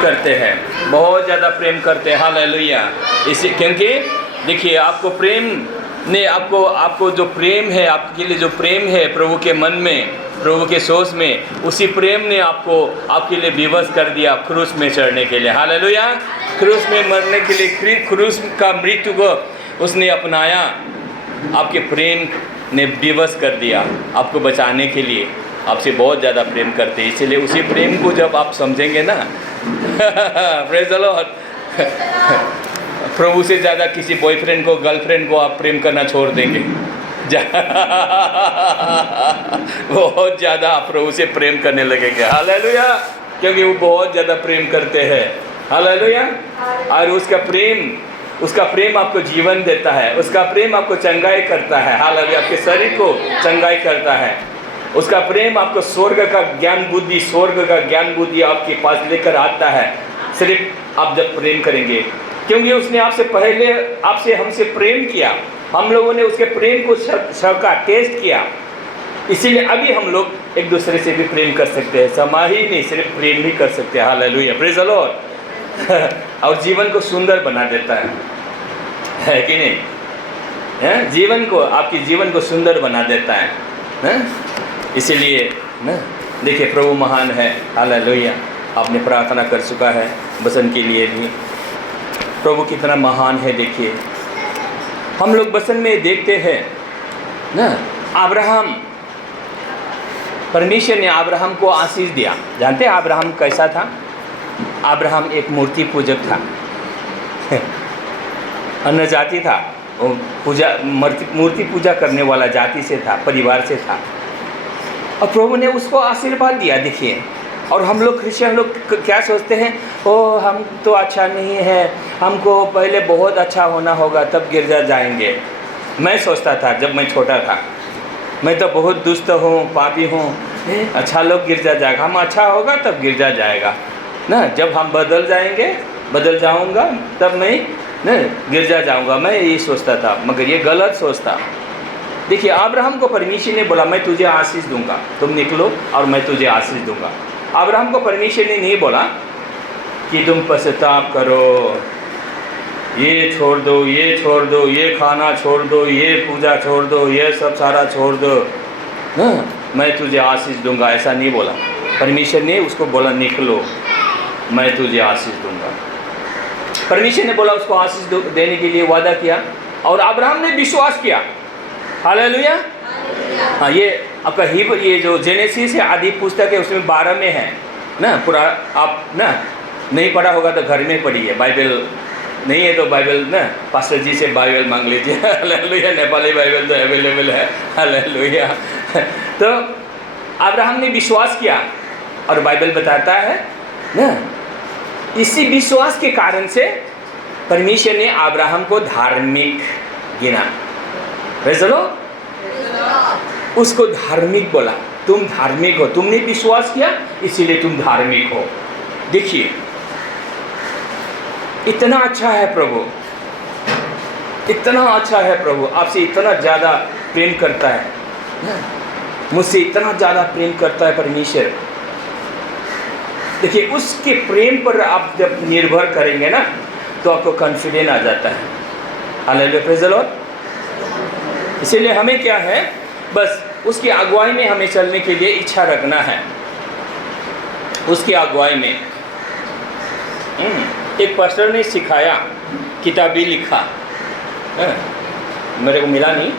करते हैं, बहुत ज़्यादा प्रेम करते हैं। हालेलुया। इसी क्योंकि देखिए, आपको प्रेम ने आपको जो प्रेम है, आपके लिए जो प्रेम है प्रभु के मन में, प्रभु के सोच में, उसी प्रेम ने आपके लिए विवश कर दिया क्रूस में चढ़ने के लिए। हालेलुया। क्रूस में मरने के लिए, क्रूस का मृत्यु को उसने अपनाया। आपके प्रेम ने विवश कर दिया आपको बचाने के लिए। आपसे बहुत ज़्यादा प्रेम करते हैं, इसलिए उसी प्रेम को जब आप समझेंगे ना प्रेज़ द लॉर्ड, प्रभु से ज़्यादा किसी बॉयफ्रेंड को, गर्लफ्रेंड को आप प्रेम करना छोड़ देंगे। बहुत ज़्यादा आप प्रभु से प्रेम करने लगेंगे। हालेलुया। क्योंकि वो बहुत ज़्यादा प्रेम करते हैं। हालेलुया। और उसका प्रेम आपको जीवन देता है, उसका प्रेम आपको चंगाई करता है। हालेलुया। आपके शरीर को चंगाई करता है। उसका प्रेम आपको स्वर्ग का ज्ञान बुद्धि आपके पास लेकर आता है, सिर्फ आप जब प्रेम करेंगे। क्योंकि उसने हमसे प्रेम किया, हम लोगों ने उसके प्रेम को सबका टेस्ट किया, इसीलिए अभी हम लोग एक दूसरे से भी प्रेम कर सकते हैं। समा ही नहीं, सिर्फ प्रेम भी कर सकते हैं। हालेलुया। Praise the Lord. और जीवन को सुंदर बना देता है कि नहीं? आपके जीवन को सुंदर बना देता है। इसीलिए ना, देखिए प्रभु महान है। हालेलुया। आपने प्रार्थना कर चुका है वचन के लिए भी। प्रभु कितना महान है। देखिए, हम लोग वचन में देखते हैं ना, अब्राहम, परमेश्वर ने अब्राहम को आशीष दिया। जानते हैं अब्राहम कैसा था? अब्राहम एक मूर्ति पूजक था, अन्य जाति था, मूर्ति पूजा करने वाला जाति से था, परिवार से था। और प्रभु ने उसको आशीर्वाद दिया। देखिए, और हम लोग क्रिश्चियन लोग क्या सोचते हैं? ओ, हम तो अच्छा नहीं है, हमको पहले बहुत अच्छा होना होगा तब गिरजा जाएंगे। मैं सोचता था जब मैं छोटा था, मैं तो बहुत दुष्ट हूँ, पापी हूँ, अच्छा लोग गिरजा जाएगा, हम अच्छा होगा तब गिरजा जाएगा ना, जब हम बदल जाऊँगा तब मैं ना गिरजा जाऊँगा। मैं यही सोचता था, मगर ये गलत सोचता। देखिए, अब्राहम को परमेश्वर ने बोला मैं तुझे आशीष दूंगा, तुम निकलो और मैं तुझे आशीष दूंगा। अब्राहम को परमेश्वर ने नहीं बोला कि तुम पश्चाताप करो, ये छोड़ दो, ये खाना छोड़ दो, ये पूजा छोड़ दो, ये सब सारा छोड़ दो, मैं तुझे आशीष दूंगा। ऐसा नहीं बोला। परमेश्वर ने उसको बोला निकलो, मैं तुझे आशीष दूंगा। परमेश्वर ने बोला, उसको आशीष देने के लिए वादा किया, और अब्राहम ने विश्वास किया। हालेलुया। हाँ, ये आपका ये जो जेनेसिस है, आदि पुस्तक है, उसमें 12 में है ना। पूरा आप ना नहीं पढ़ा होगा तो घर में पढ़िए। बाइबल नहीं है तो बाइबल ना पास्टर जी से बाइबल मांग लीजिए। हालेलुया। नेपाली बाइबल तो अवेलेबल है। हालेलुया। तो अब्राहम ने विश्वास किया, और बाइबल बताता है ना, इसी विश्वास के कारण से परमेश्वर ने अब्राहम को धार्मिक गिना। उसको धार्मिक बोला, तुम धार्मिक हो, तुमने विश्वास किया इसीलिए तुम धार्मिक हो। देखिए, इतना अच्छा है प्रभु, इतना अच्छा है प्रभु, आपसे इतना ज़्यादा प्रेम करता है, मुझसे इतना ज़्यादा प्रेम करता है परमेश्वर। देखिए, उसके प्रेम पर आप जब निर्भर करेंगे ना, तो आपको कॉन्फिडेंस आ जाता है। हालेलुया। Praise the Lord. इसीलिए हमें क्या है, बस उसकी अगुवाई में हमें चलने के लिए इच्छा रखना है। उसकी अगुवाई में एक पास्टर ने सिखाया, किताब भी लिखा, मेरे को मिला नहीं,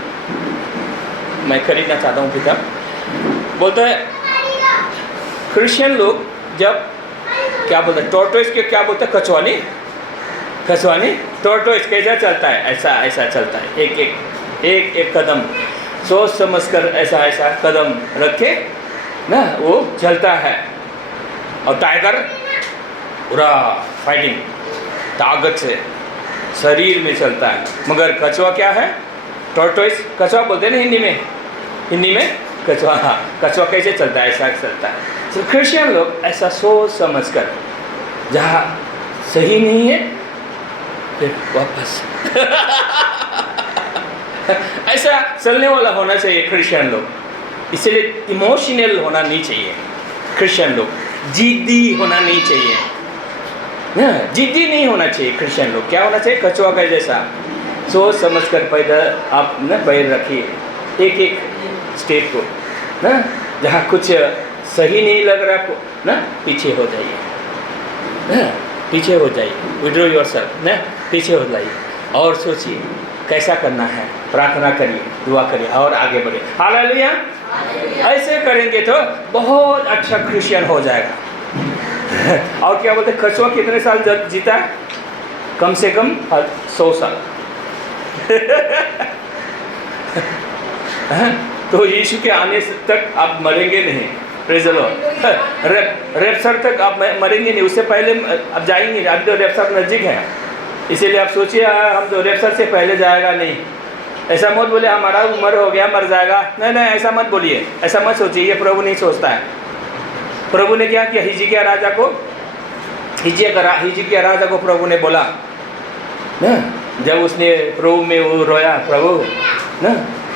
मैं खरीदना चाहता हूँ किताब। बोलता है क्रिश्चियन लोग जब क्या बोलते हैं, टॉर्टोइस के क्या बोलते हैं, कछुआनी टॉर्टोइस कैसा चलता है, ऐसा चलता है, एक कदम सोच समझ कर ऐसा कदम रखे ना, वो चलता है। और टाइगर पूरा फाइटिंग ताकत से शरीर में चलता है, मगर कछुआ क्या है, टॉर्टोइस, कछुआ बोलते हैं ना हिंदी में कछुआ। हाँ, कछुआ कैसे चलता है, ऐसा चलता है। तो क्रिश्चियन लोग ऐसा सोच समझ कर, जहाँ सही नहीं है फिर वापस ऐसा चलने वाला होना चाहिए क्रिश्चियन लोग। इसलिए इमोशनल होना नहीं चाहिए क्रिश्चियन लोग, जिद्दी होना नहीं चाहिए। ना, जिद्दी नहीं होना चाहिए क्रिश्चियन लोग। क्या होना चाहिए? कछुआ का जैसा सोच समझ कर पैदा आप ना पैर रखिए एक एक स्टेप को ना, जहाँ कुछ सही नहीं लग रहा आपको ना, पीछे हो जाइए ना, पीछे हो जाइए, विड्रॉ योरसेल्फ ना, पीछे हो जाइए और सोचिए कैसा करना है, प्रार्थना करिए, दुआ करिए और आगे बढ़िए। हालेलुया। ऐसे करेंगे तो बहुत अच्छा क्रिश्चियन हो जाएगा। और क्या बोलते, कछुआ कितने साल जीता है? कम से कम 100 साल। तो यीशु के आने तक आप मरेंगे नहीं। Praise the Lord. रेप्सर तक आप मरेंगे नहीं, उससे पहले आप जाएंगे। अभी तो रेप्सर नज़दीक है, इसीलिए आप सोचिए हम तो रेप्सर से पहले जाएगा नहीं। ऐसा मत बोले हमारा उम्र हो गया मर जाएगा, नहीं नहीं ऐसा मत बोलिए, ऐसा मत सोचिए। ये प्रभु नहीं सोचता है। प्रभु ने क्या किया? हिजकिय्याह राजा को, हिजकिय्याह राजा को प्रभु ने बोला ना, जब उसने प्रभु में वो रोया, प्रभु ना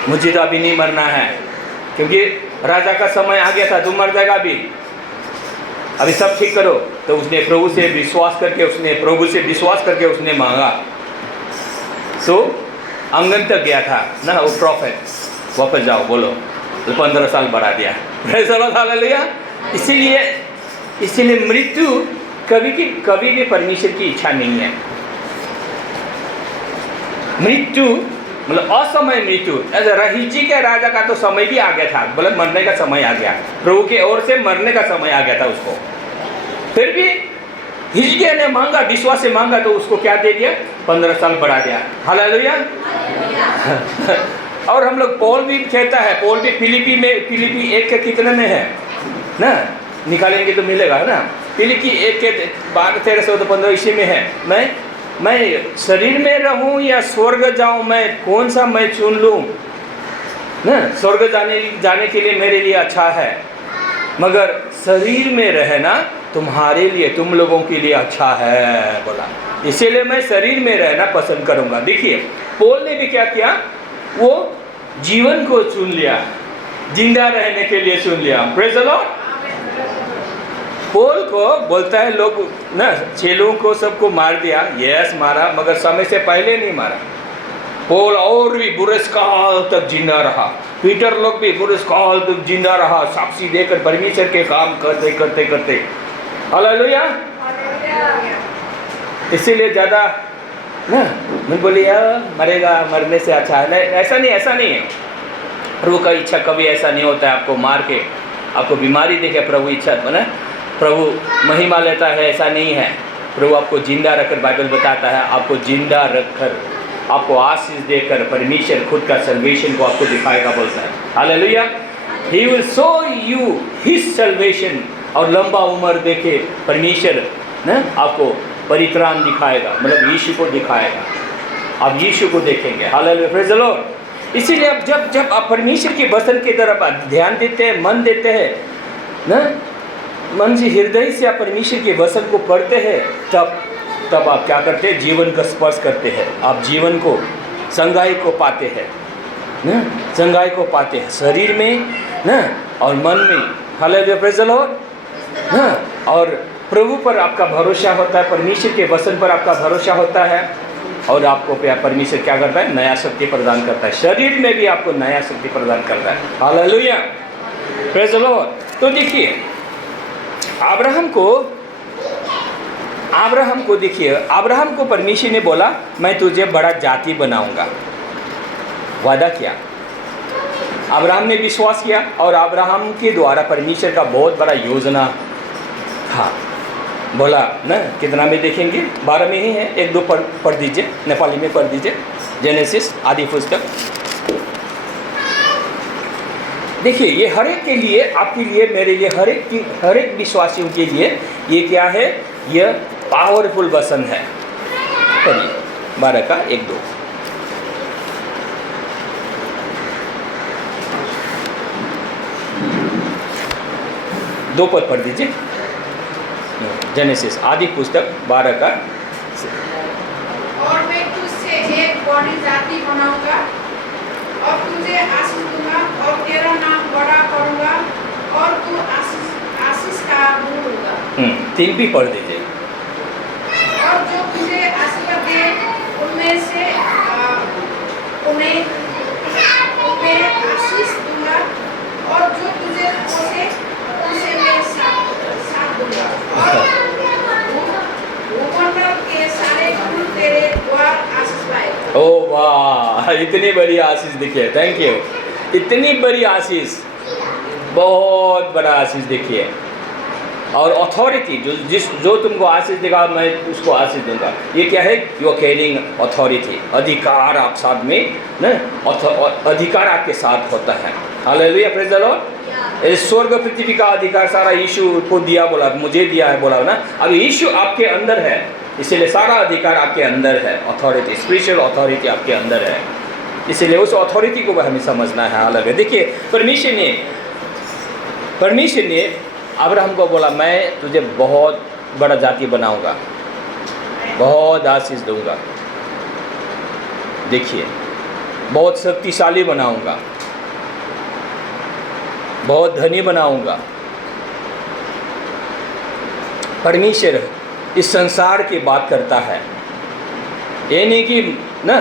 मुझे तो अभी नहीं मरना है, क्योंकि राजा का समय आ गया था, तुम मर जाएगा अभी सब ठीक करो। तो उसने प्रभु से विश्वास करके उसने मांगा, तो आंगन तक गया था ना वो प्रॉफिट, वापस जाओ बोलो, तो 15 साल बढ़ा दिया। Praise the Lord, hallelujah. इसीलिए मृत्यु कभी भी परमेश्वर की इच्छा नहीं है। मृत्यु मतलब असमय मृत्यु। हिजकिय्याह राजा का तो समय भी आ गया था, मतलब मरने का समय आ गया, प्रभु की ओर से मरने का समय आ गया था उसको। फिर भी हिजकिय्याह ने मांगा, विश्वास से मांगा, तो उसको क्या दे दिया? 15 साल बढ़ा दिया। हालेलुया। और हम लोग पौल भी कहता है, पौल भी फिलिपी 1 के कितने में है ना, निकालेंगे तो मिलेगा है ना। फिलिपी 1 के 12-13-15 इसी में है। मैं शरीर में रहूं या स्वर्ग जाऊं, मैं कौन सा मैं चुन लूं ना। स्वर्ग जाने के लिए मेरे लिए अच्छा है, मगर शरीर में रहना तुम्हारे लिए, तुम लोगों के लिए अच्छा है बोला, इसीलिए मैं शरीर में रहना पसंद करूंगा। देखिए पौल ने भी क्या किया, वो जीवन को चुन लिया, जिंदा रहने के लिए चुन लिया। Praise the Lord. पौल को बोलता है लोग ना, चेलों को सबको मार दिया, यस मारा, मगर समय से पहले नहीं मारा। पौल और भी बुरे काल तक जिंदा रहा, पीटर लोग भी बुरे काल तक जिंदा रहा, साक्षी देकर परमेश्वर के काम करते करते करते। हालेलुया। इसीलिए ज़्यादा ना मैं बोली मरेगा, मरने से अच्छा है, नहीं ऐसा नहीं है। प्रभु का इच्छा कभी ऐसा नहीं होता है आपको मार के आपको बीमारी देके प्रभु इच्छा बना, प्रभु महिमा लेता है, ऐसा नहीं है। प्रभु आपको जिंदा रखकर, बाइबल बताता है, आपको जिंदा रखकर, आपको आशीष देकर परमेश्वर खुद का सल्वेशन को आपको दिखाएगा, बोलता है। Hallelujah. He will show you his salvation. और लंबा उम्र देके परमेश्वर ना आपको परित्राण दिखाएगा, मतलब यीशु को दिखाएगा, आप यीशु को देखेंगे। Hallelujah, praise the Lord. इसीलिए अब जब आप परमेश्वर के वचन की तरफ ध्यान देते हैं, मन देते हैं ना, मन से हृदय से आप परमेश्वर के वचन को पढ़ते हैं, तब आप क्या करते हैं? जीवन का स्पर्श करते हैं, आप जीवन को, संगाई को पाते हैं ना, संगाई को पाते हैं शरीर में ना और मन में। हालेलुया, प्रेज़ द लॉर्ड ना। और प्रभु पर आपका भरोसा होता है, परमेश्वर के वचन पर आपका भरोसा होता है, और आपको परमेश्वर क्या करता है? नया शक्ति प्रदान करता है, शरीर में भी आपको नया शक्ति प्रदान करता है। Hallelujah, praise the Lord. तो देखिए अब्राहम को देखिए, अब्राहम को परमेश्वर ने बोला मैं तुझे बड़ा जाति बनाऊंगा, वादा किया। अब्राहम ने विश्वास किया और अब्राहम के द्वारा परमेश्वर का बहुत बड़ा योजना था। बोला ना, कितना में देखेंगे? 12 में ही है, 1-2 पढ़ दीजिए, नेपाली में पढ़ दीजिए, जेनेसिस आदि पुस्तक। देखिए ये हर एक के लिए, आपके लिए, मेरे लिए, हर एक विश्वासियों के लिए ये क्या है? यह पावरफुल वचन है। पढ़िए 12 का 1-2। दो पद पढ़ दीजिए, जेनेसिस आदि पुस्तक 12 का। और मैं तुझसे एक बड़ी जाति बनाऊंगा और तुझे आशीष दूंगा और तेरा नाम बड़ा करूंगा और तू आशीष का गुरु होगा। 3 भी पढ़ दीजिए। इतनी बड़ी आशीष देखिए, थैंक यू। इतनी बड़ी आशीष, बहुत बड़ा आशीष देखिए। और अथॉरिटी जो तुमको आशीष देगा मैं उसको आशीष दूंगा। ये क्या है? यू आर कैरिंग अथॉरिटी, अधिकार आप साथ में ना, अधिकार आपके साथ होता है। Hallelujah, praise the Lord. स्वर्ग पृथ्वी का अधिकार सारा यीशु को दिया, बोला मुझे दिया है, बोला ना। अब यीशु आपके अंदर है, इसीलिए सारा अधिकार आपके अंदर है। अथॉरिटी, स्पिरिचुअल अथॉरिटी आपके अंदर है, इसीलिए उस अथॉरिटी को हमें समझना है। अलग है। देखिए, परमेश्वर ने अब्राहम को बोला मैं तुझे बहुत बड़ा जाति बनाऊंगा, बहुत आशीष दूंगा। देखिए, बहुत शक्तिशाली बनाऊंगा, बहुत धनी बनाऊंगा। परमेश्वर इस संसार की बात करता है, ये नहीं कि ना,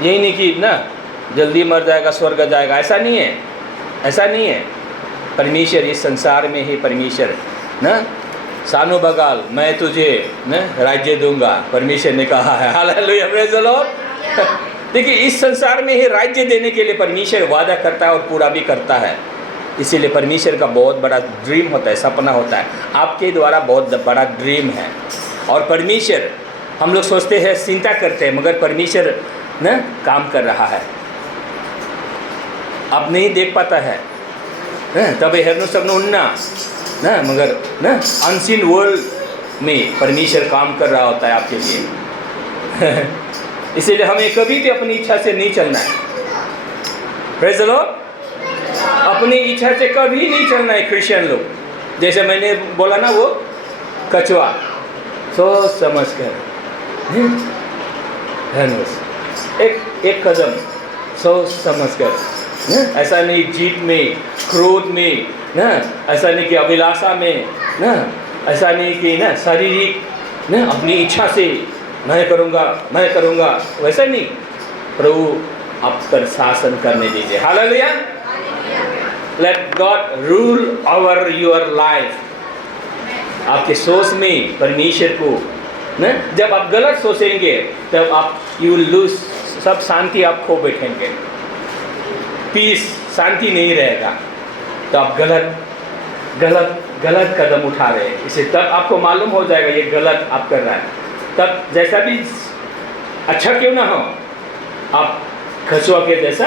यही नहीं कि ना जल्दी मर जाएगा स्वर्ग जाएगा, ऐसा नहीं है, ऐसा नहीं है। परमेश्वर इस संसार में ही परमेश्वर ना सानो बगाल मैं तुझे ना राज्य दूंगा, परमेश्वर ने कहा है। Hallelujah, praise the Lord. देखिए, इस संसार में ही राज्य देने के लिए परमेश्वर वादा करता है और पूरा भी करता है। इसीलिए परमेश्वर का बहुत बड़ा ड्रीम होता है, सपना होता है, आपके द्वारा बहुत बड़ा ड्रीम है। और परमेश्वर, हम लोग सोचते हैं, चिंता करते हैं, मगर परमेश्वर ना काम कर रहा है, आप नहीं देख पाता है। तब हेर्नु सक्नुहुन्न ना, मगर ना अनसीन वर्ल्ड में परमेश्वर काम कर रहा होता है आपके लिए। इसीलिए हमें कभी भी अपनी इच्छा से नहीं चलना है। Praise the Lord. अपनी इच्छा से कभी नहीं चलना है क्रिश्चियन लोग। जैसे मैंने बोला ना, वो कछुआ सोच समझ कर एक कदम सोच समझ कर, ऐसा नहीं जीत में, क्रोध में ना, ऐसा नहीं कि अभिलाषा में ना, ऐसा नहीं कि ना शारीरिक ना अपनी इच्छा से मैं करूँगा, वैसा नहीं। प्रभु आप पर शासन करने दीजिए। Hallelujah. Let God rule over your life. आपके सोच में परमेश्वर को ना, जब आप गलत सोचेंगे तब आप यू विल लूज, सब शांति आप खो बैठेंगे, पीस, शांति नहीं रहेगा। तो आप गलत कदम उठा रहे हैं, इसे तब आपको मालूम हो जाएगा ये गलत आप कर रहा है। तब जैसा भी अच्छा क्यों ना हो, आप कछुआ के जैसा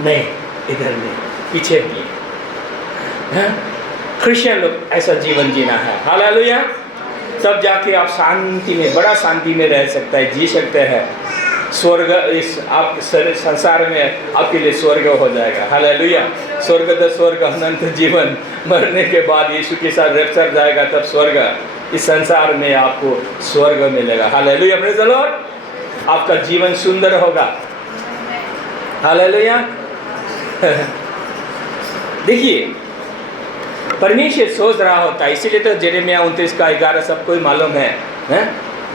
नहीं, इधर नहीं, पीछे नहीं। क्रिश्चियन लोग ऐसा जीवन जीना है। हालेलुया। तब जाके आप शांति में, बड़ा शांति में रह सकता है, जी सकते हैं। स्वर्ग इस आप संसार में आपके लिए स्वर्ग हो जाएगा। हालेलुया। स्वर्ग द स्वर्ग, अनंत जीवन। मरने के बाद यीशु के साथ रैप्चर जाएगा, तब स्वर्ग, इस संसार में आपको स्वर्ग मिलेगा। Hallelujah, praise the Lord. आपका जीवन सुंदर होगा। हालेलुया। देखिए, परमेश्वर सोच रहा होता है, इसीलिए तो यिर्मयाह 29:11 सबको ही मालूम है,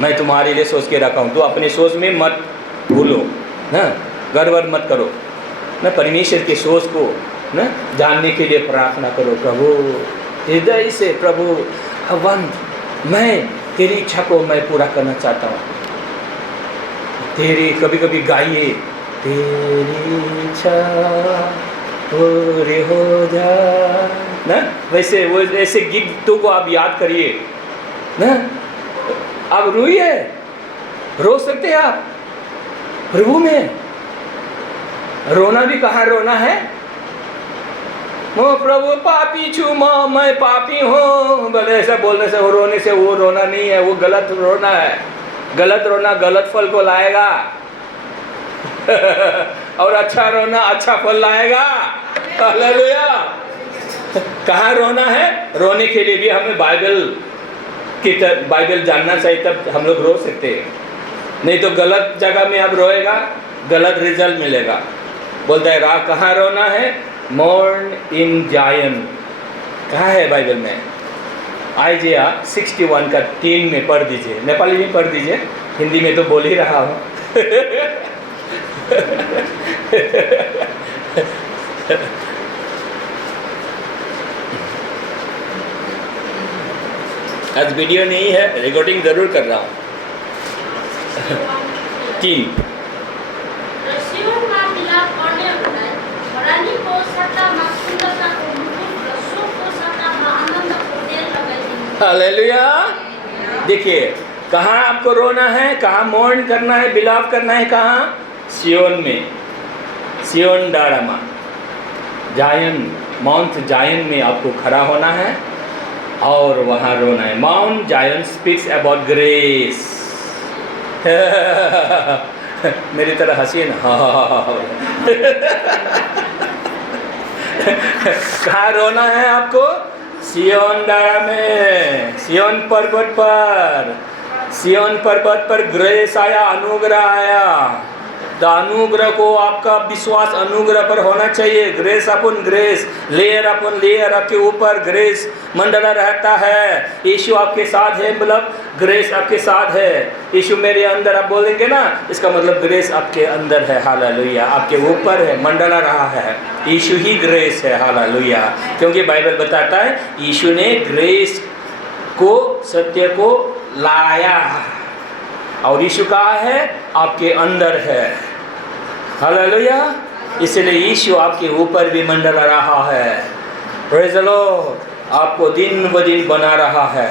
मैं तुम्हारे लिए सोच के रखा हूँ, तो अपने सोच में मत भूलो ना, गड़बड़ मत करो ना, परमेश्वर के सोच को ना जानने के लिए प्रार्थना करो। प्रभु हृदय से, प्रभु भगवान, मैं तेरी इच्छा को मैं पूरा करना चाहता हूँ। तेरी कभी कभी गाइए, तेरी इच्छा पूरी हो जा ना, वैसे वो ऐसे गीतों को आप याद करिए ना। आप रोइए, रो सकते हैं आप प्रभु में। रोना भी कहाँ रोना है? ओ प्रभु पापी छू, मैं पापी हूँ, बोले ऐसा बोलने से, वो रोने से वो रोना नहीं है, वो गलत रोना है। गलत रोना गलत फल को लाएगा और अच्छा रोना अच्छा फल लाएगा। हालेलुया। कहाँ रोना है? रोने के लिए भी हमें बाइबल जानना चाहिए, तब हम लोग रो सकते हैं। नहीं तो गलत जगह में आप रोएगा, गलत रिजल्ट मिलेगा। बोलता है कहाँ रोना है? मोर्न इन जायन। कहाँ है बाइबल में? आइजिया 61:3 में पढ़ दीजिए, नेपाली में पढ़ दीजिए, हिंदी में तो बोल ही रहा हूँ। आज वीडियो नहीं है, रिकॉर्डिंग ज़रूर कर रहा हूँ। 3 र सियोनमा मिलाप गर्नेहरूलाई हरानीको सट्टामा सुन्दरताको मुकुट र शोकको सट्टामा आनन्दको तेल लगाइदिनु। हालेलुया। देखिए कहाँ आपको रोना है, कहाँ मौन करना है, बिलाप करना है, कहाँ? सियोन में, सियोन डारामा, जायन, माउंट जायन में आपको खड़ा होना है और वहाँ रोना है। माउंट जायन स्पीक्स अबाउट ग्रेस। मेरी तरह हंसिए ना। कहाँ रोना है आपको? सियोन डारा में, सियोन पर्वत पर, सियोन पर्वत पर ग्रेस आया, अनुग्रह आया। तो अनुग्रह को आपका विश्वास अनुग्रह पर होना चाहिए। ग्रेस अपन ग्रेस, लेयर अपन लेयर आपके ऊपर ग्रेस मंडला रहता है। यीशु आपके साथ है, मतलब ग्रेस आपके साथ है। यीशु मेरे अंदर आप बोलेंगे ना, इसका मतलब ग्रेस आपके अंदर है। हालेलुया। आपके ऊपर है, मंडला रहा है। यीशु ही ग्रेस है। हालेलुया। क्योंकि बाइबल बताता है यीशु ने ग्रेस को, सत्य को लाया और यीशु कहाँ है? आपके अंदर है। हालेलुया। इसलिए यीशु आपके ऊपर भी मंडला रहा है। Praise the Lord. आपको दिन ब दिन बना रहा है,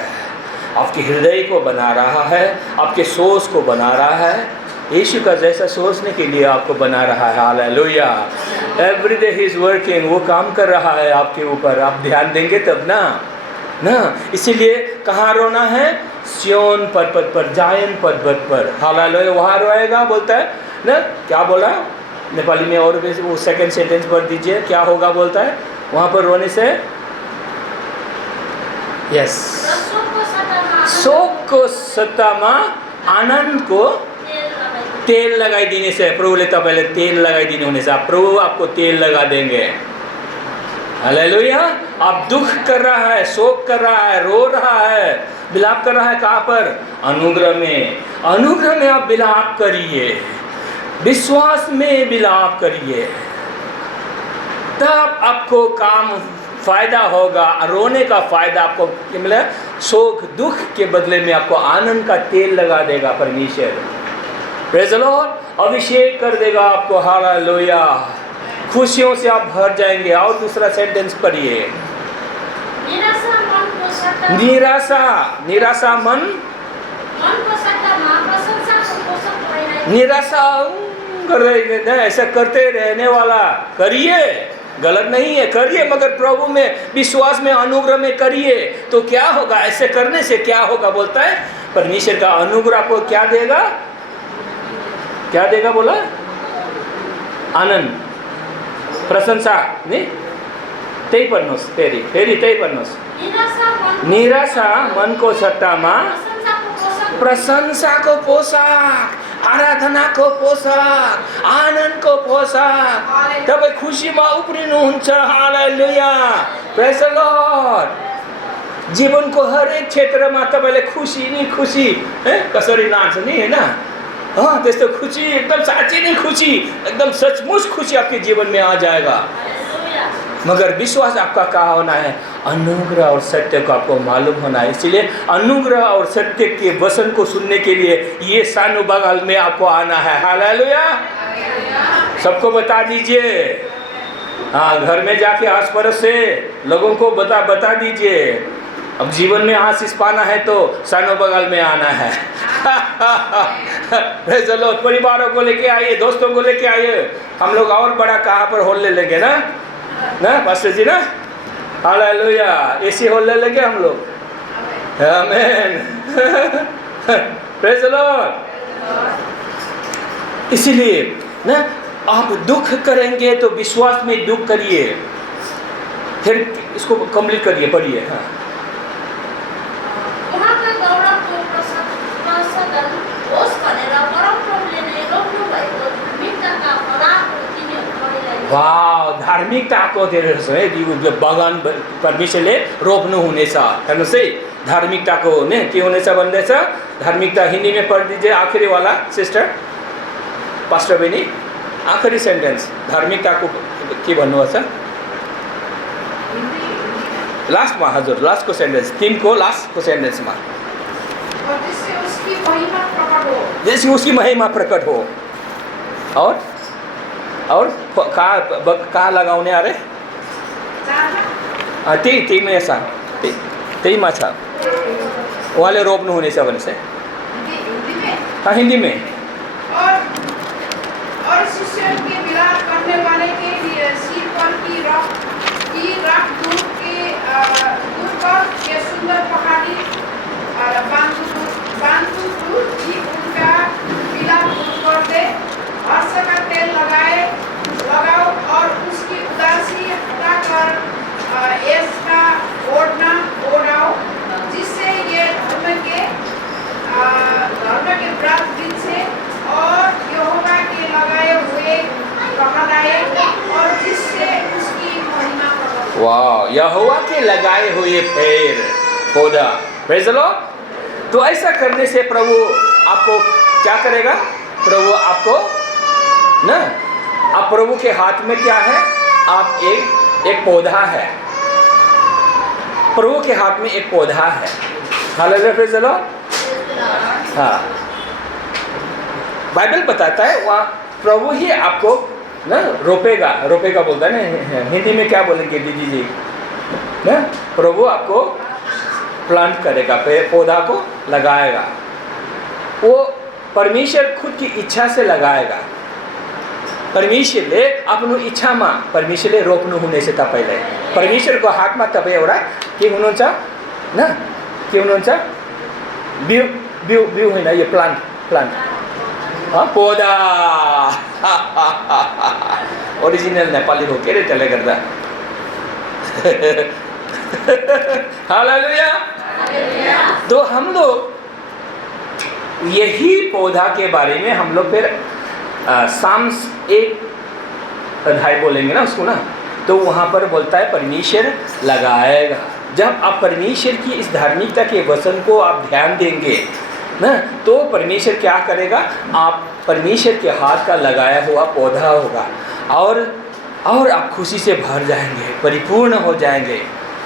आपके हृदय को बना रहा है, आपके सोच को बना रहा है। यीशु का जैसा सोचने के लिए आपको बना रहा है। Hallelujah. Every day he is working. वो काम कर रहा है आपके ऊपर। आप ध्यान देंगे तब ना। इसीलिए कहाँ रोना है? सियोन पर्वत पर, जायन पर्वत पर। हालेलुया। वहाँ रोएगा बोलता है ना। क्या बोला नेपाली में? और वो सेकंड सेंटेंस पढ़ दीजिए। क्या होगा बोलता है वहाँ पर रोने से? यस। शोक को सट्टामा आनन्दको तेल लगाइदिने से। प्रभुले तपाईँले तेल लगाइदिनु हुनेछ। प्रभु आपको तेल लगा देंगे। हालेलुया। आप दुख कर रहा है, शोक कर रहा है, रो रहा है, विलाप कर रहा है, कहाँ पर? अनुग्रह में। अनुग्रह में आप विलाप करिए, विश्वास में विलाप करिए, तब आपको काम फायदा होगा। रोने का फायदा आपको मिला। शोक दुख के बदले में आपको आनंद का तेल लगा देगा परमेश्वर। Praise the Lord. अभिषेक कर देगा आपको। हालेलुया। खुशियों से आप भर जाएंगे। और दूसरा सेंटेंस पढ़िए। निराशा मनको सट्टामा, निराशा मनको सट्टामा प्रशंसाको पोषक भइरहेको। निराशा कर रहे, ऐसा करते रहने वाला करिए, गलत नहीं है, करिए, मगर प्रभु में विश्वास में अनुग्रह में करिए। तो क्या होगा? ऐसे करने से क्या होगा बोलता है? परमेश्वर का अनुग्रह आपको क्या देगा? क्या देगा बोला? आनंद, प्रशंसा। नहीं, त्यही पढ्नुहोस्, फेरि त्यही पढ्नुहोस्। निराशा मनको सट्टामा प्रशंसाको पोशाक, आराधनाको पोशाक, आनन्दको पोशाक। तपाईँ खुसीमा उफ्रिनुहुन्छ। हालेलुया। Praise the lord. जीवनको हरेक क्षेत्रमा तपाईँले खुसी नै खुसी, कसरी नाच्छ नि, होइन? त्यस्तो खुसी, एकदम साँच्ची नै खुसी, एकदम सचमुच खुशी आपके जीवन में आ जाएगा। मगर विश्वास आपका कहाँ होना है? अनुग्रह और सत्य को आपको मालूम होना है। इसलिए अनुग्रह और सत्य के वचन को सुनने के लिए ये सानो बगल में आपको आना है। हालेलुया। सबको बता दीजिए। हाँ, घर में जाके आस पड़ोस से लोगों को बता दीजिए। अब जीवन में आशीष पाना है तो सानो बगल में आना है। चलो परिवारों को लेके आइए, दोस्तों को लेके आइए। हम लोग और बड़ा कहाँ पर हॉल ले लेंगे ना पास्टर जी ना। हालेलुया। एसी हॉल ले लेंगे हम लोग। आमीन। Praise the Lord. इसीलिए ना आप दुख करेंगे तो विश्वास में दुख करिए। फिर इसको कंप्लीट करिए, पढ़िए। हाँ, वाह, धार्मिकताको बगान परमेश्वरले रोप्नुहुनेछ। हेर्नुहोस् है, धार्मिकताको ने के हुनेछ भन्दैछ? धार्मिकता हिंदी में पढ़ दीजिए, आखिरी वाला सिस्टर पास्टर बहिनी, आखिरी सेंटेंस धार्मिकता को के भन्नुभएको छ? लास्टमा हजुर, लास्टको सेन्टेन्स, 3 को लास्टको सेन्टेन्समा। और जिससे उसकी महिमा प्रकट हो। जैसे उसकी महिमा प्रकट हो। और कहाँ लगाउने अरे चाहना त्यही मेसा त्यही माछा उहाँले रोप्नुहुनेछ भनेपछि हिंदी में हिंदी में और शिष्यों के विलाप करने वाले के लिए सिर पर की रख दूर पर के सुंदर पहाड़ी बांधु जी उनका विलाप दूर कर दे। हर्ष का तेल लगाओ और उसकी उदासी हटाकर इसका ओढ़ना ओढ़ाओ, जिससे ये धर्म के व्रत दिन से और यहोवा के लगाए हुए कहलाए और जिससे उसकी महिमा प्रकट हो। वाह, यहोवा के लगाए हुए पेड़ पौधा, प्रेज़ द लॉर्ड। तो ऐसा करने से प्रभु आपको क्या करेगा? प्रभु आपको ना, आप प्रभु के हाथ में क्या है? आप एक पौधा है, प्रभु के हाथ में एक पौधा है। Hallelujah, praise the Lord. हाँ, बाइबल बताता है वहाँ प्रभु ही आपको ना रोपेगा बोलता है ना, हिंदी में क्या बोलेंगे दीदी जी ना? प्रभु आपको प्लांट करेगा, पौधा को लगाएगा। वो परमेश्वर खुद की इच्छा से लगाएगा। परमेश्वरले आफ्नो इच्छामा परमेश्वरले रोप्नु हुनेछ तपाईलाई। परमेश्वरको हातमा तपाईँ एउटा के हुनुहुन्छ न? के हुनुहुन्छ? बिउ होइन, यो प्लान्ट पौधा। ओरिजिनल नेपाली हो के रे त्यसले गर्दा। हालेलुया। तो हम लोग यही पौधा के बारे में हम लोग फिर साम्स 1 अध्याय बोलेंगे ना उसको ना, तो वहाँ पर बोलता है परमेश्वर लगाएगा। जब आप परमेश्वर की इस धार्मिकता के वचन को आप ध्यान देंगे ना, तो परमेश्वर क्या करेगा? आप परमेश्वर के हाथ का लगाया हुआ पौधा होगा और आप खुशी से भर जाएंगे, परिपूर्ण हो जाएंगे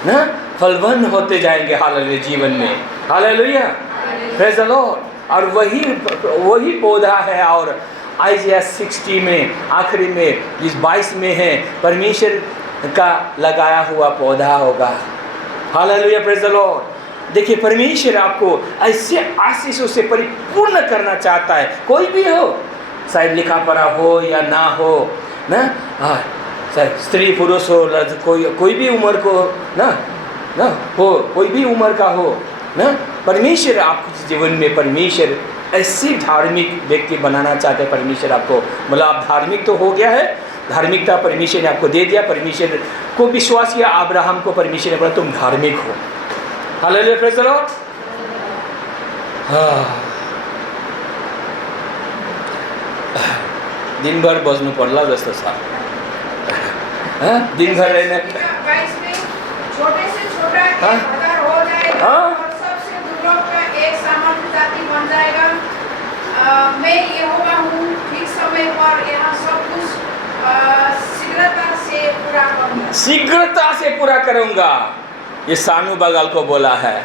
ना, फलवान होते जाएंगे हालेलुया जीवन में। Hallelujah, praise the Lord. और वही पौधा है। और आइज़िया 60 में आखिरी में इस 22 में है, परमेश्वर का लगाया हुआ पौधा होगा। Hallelujah, praise the Lord. देखिए, परमेश्वर आपको ऐसे आशीषों से परिपूर्ण करना चाहता है। कोई भी हो, शायद लिखा पढ़ा हो या ना हो ना, शायद स्त्री पुरुष हो, कोई भी उम्र को ना हो, कोई भी उम्र का हो ना, परमेश्वर आपके जीवन में परमेश्वर ऐसी धार्मिक व्यक्ति बनाना चाहते हैं। परमेश्वर आपको, मतलब आप धार्मिक तो हो गया है, धार्मिकता परमेश्वर ने आपको दे दिया। परमेश्वर को विश्वास किया, अब्राहम को परमेश्वर ने बोला तुम धार्मिक हो। Hallelujah, praise the Lord. दिन भर बज्नु पर्ला जस्तो छ। दिन भर रहने छोटे से छोटा 1000 हो जाएगा और सबसे दुर्लभ का एक सामान्य जाति बन जाएगा। मैं यहोवा हूँ, ठीक समय पर यहाँ सब कुछ शीघ्रता से पूरा करूँगा। ये सानू बगाल को बोला है।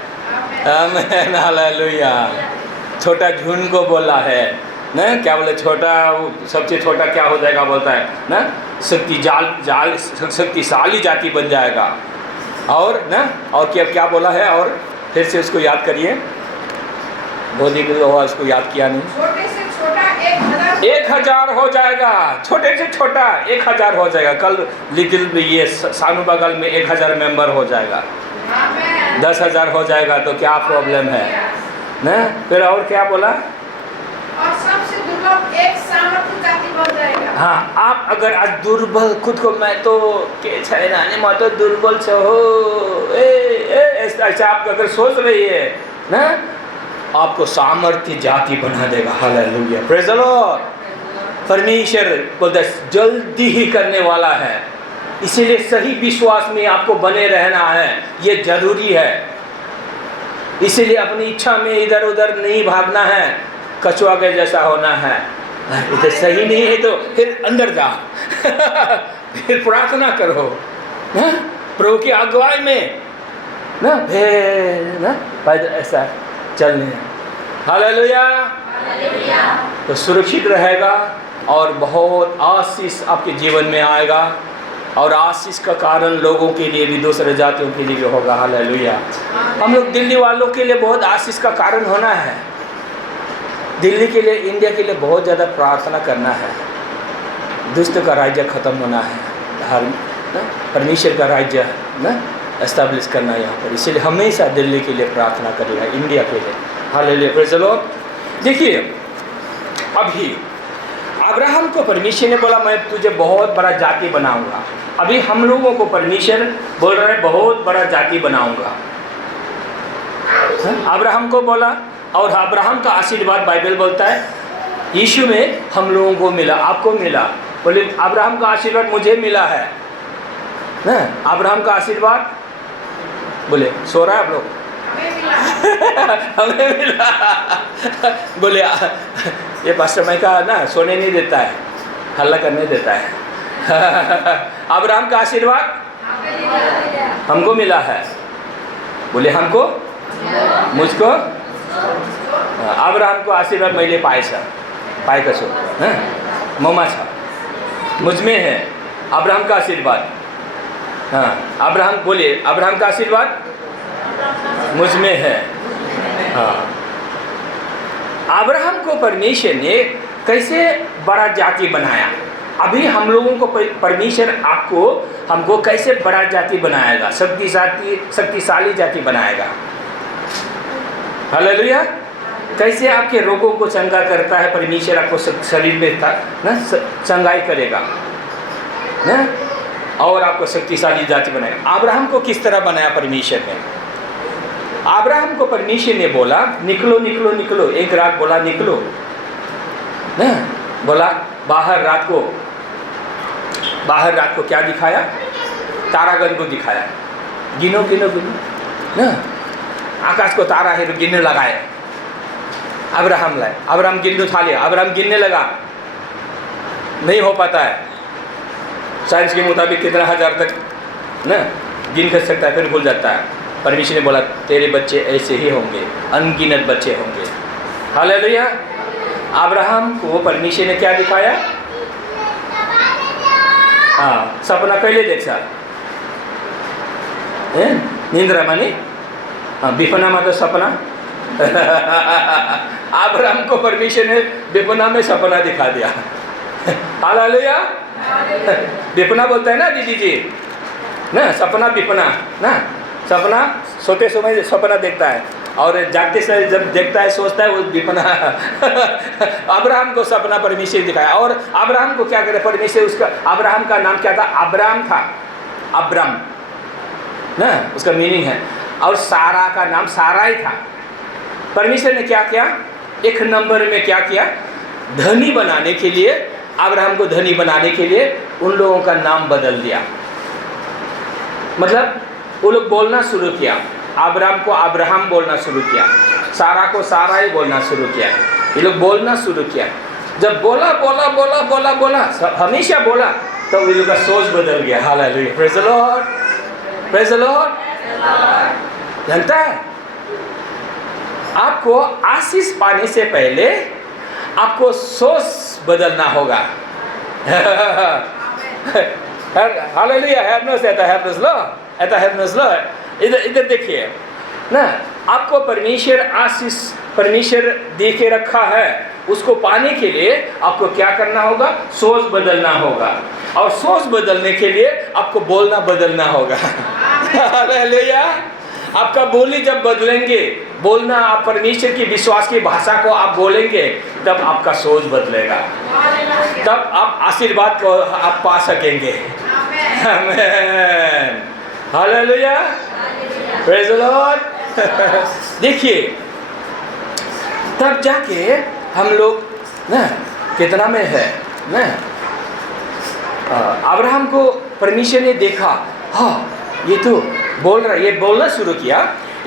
आमीन, हालेलुया। छोटा झुंड को बोला है ना, क्या बोले, छोटा सबसे छोटा क्या हो जाएगा बोलता है ना, शक्तिशाली जाति बन जाएगा। और ना, और क्या बोला है? और फिर से उसको याद करिए, बहुत दिन हुआ उसको याद किया नहीं। छोटे से छोटा 1000 हो जाएगा, छोटे से छोटा 1000 हो जाएगा। कल लिटिल ये सानू बगल में 1000 मेंबर हो जाएगा, 10,000 हो जाएगा तो क्या प्रॉब्लम है ना? फिर और क्या बोला? और सबसे दुर्लभ एक सामर्थ्य जाति बन जाएगा। हाँ, आप अगर आज दुर्बल खुद को, मैं तो के छैन नि, म तो दुर्बल छ हो, ऐसा आप अगर सोच रही है ना, आपको सामर्थ्य जाति बना देगा। Hallelujah, praise the Lord. परमेश्वर बोलता है जल्दी ही करने वाला है, इसीलिए सही विश्वास में आपको बने रहना है, ये जरूरी है। इसीलिए अपनी इच्छा में इधर उधर नहीं भागना है, कछुआ के जैसा होना है। इधर सही नहीं है तो फिर अंदर जाओ फिर प्रार्थना करो ना, प्रभु की अगुवाई में ना, फिर ना ऐसा चलने हालेलुया। तो सुरक्षित रहेगा और बहुत आशीष आपके जीवन में आएगा और आशीष का कारण लोगों के लिए भी, दूसरे जातियों के लिए भी होगा। हालेलुया। हम लोग दिल्ली वालों के लिए बहुत आशीष का कारण होना है। दिल्ली के लिए, इंडिया के लिए बहुत ज़्यादा प्रार्थना करना है। दुष्ट का राज्य खत्म होना है, हर परमेश्वर का राज्य ना एस्टैब्लिश करना यहाँ पर। इसलिए हमेशा दिल्ली के लिए प्रार्थना करेगा, इंडिया के लिए। Hallelujah, praise the Lord. देखिए, अभी अब्राहम को परमेश्वर ने बोला मैं तुझे बहुत बड़ा जाति बनाऊंगा। अभी हम लोगों को परमेश्वर बोल रहा है बहुत बड़ा जाति बनाऊंगा। अब्राहम को बोला, और अब्राहम का आशीर्वाद बाइबल बोलता है यीशु में हम लोगों को मिला, आपको मिला। बोले अब्राहम का आशीर्वाद मुझे मिला है ना। अब्राहम का आशीर्वाद, बोले सो रहा है आप लोग? हमें मिला। बोले ये पास्टर मैं का ना सोने नहीं देता है, हल्ला करने देता है। अब्राहम का आशीर्वाद हमको मिला है। बोले हमको, मुझको, अब्राहम को आशीर्वाद मैले पाएका छु, ममा छ, मुझ में है अब्राहम का आशीर्वाद। हाँ, अब्राहम बोले अब्राहम का आशीर्वाद मुझ में है। हाँ, अब्राहम को परमेश्वर ने कैसे बड़ा जाति बनाया। अभी हम लोगों को परमेश्वर हमको कैसे बड़ा जाति बनाएगा, शक्तिशाली जाति बनाएगा। हालेलुया। कैसे आपके रोगों को चंगा करता है परमेश्वर, आपको शरीर में ना चंगाई करेगा ना, और आपको शक्तिशाली जाति बनाएगा। अब्राहम को किस तरह बनाया परमेश्वर ने? अब्राहम को परमेश्वर ने बोला निकलो निकलो निकलो। एक रात बोला निकलो ना, बोला बाहर रात को क्या दिखाया? तारागण को दिखाया। गिनो गिनो गिनो ना, आकाश को तारा है तो गिनने लगाए अब्राहम गिनने थाले। अब्राहम गिनने लगा, नहीं हो पाता है। साइंस के मुताबिक कितना हजार तक ना गिन कर सकता है, फिर भूल जाता है। परमेश्वर ने बोला तेरे बच्चे ऐसे ही होंगे, अनगिनत बच्चे होंगे। हालेलुया। अब्राहम को परमेश्वर ने क्या दिखाया? हाँ, सपना कहिले देख्छ? निंद्रा मानी विपना में तो सपना। अब्राहम को परमेश्वर ने विपना में सपना दिखा दिया। हालेलुया। विपना बोलते हैं ना दीदी जी ना, सपना विपना ना। सपना सोते समय सपना देखता है और जागते से जब देखता है सोचता है वो विपना। अब्राहम को सपना परमेश्वर दिखाया। और अब्राहम को क्या करे परमेश्वर? उसका अब्राहम का नाम क्या था? अब्राम था। अब्राम ना उसका मीनिंग है। और सारा का नाम सारा ही था। परमेश्वर ने क्या किया? एक नंबर में क्या किया? धनी बनाने के लिए, अब्राहम को धनी बनाने के लिए उन लोगों का नाम बदल दिया। मतलब वो लोग बोलना शुरू किया, अब्राहम को अब्राहम बोलना शुरू किया, सारा को सारा ही बोलना शुरू किया। ये लोग बोलना शुरू किया। जब बोला बोला बोला बोला बोला हमेशा बोला तो ये लोग का सोच बदल गया। Hallelujah, praise the Lord, praise the Lord. जानता है आपको आशीष पाने से पहले आपको सोच बदलना होगा। हालेलुया, हेर्नुहोस् ल, इधर देखिए ना, आपको परमेश्वर दे के रखा है। उसको पाने के लिए आपको क्या करना होगा? सोच बदलना होगा। और सोच बदलने के लिए आपको बोलना बदलना होगा। हालेलुया। आपका बोली जब बदलेंगे, बोलना आप परमेश्वर की विश्वास की भाषा को आप बोलेंगे, तब आपका सोच बदलेगा, तब आप आशीर्वाद को आप पा सकेंगे। आमीन, हालेलुया, प्रेज़ द लॉर्ड। देखिए तब जाके हम लोग ना कितना में है ना। अब्राहम को परमेश्वर ने देखा, हाँ ये तो बोल रहा, ये बोलना शुरू किया,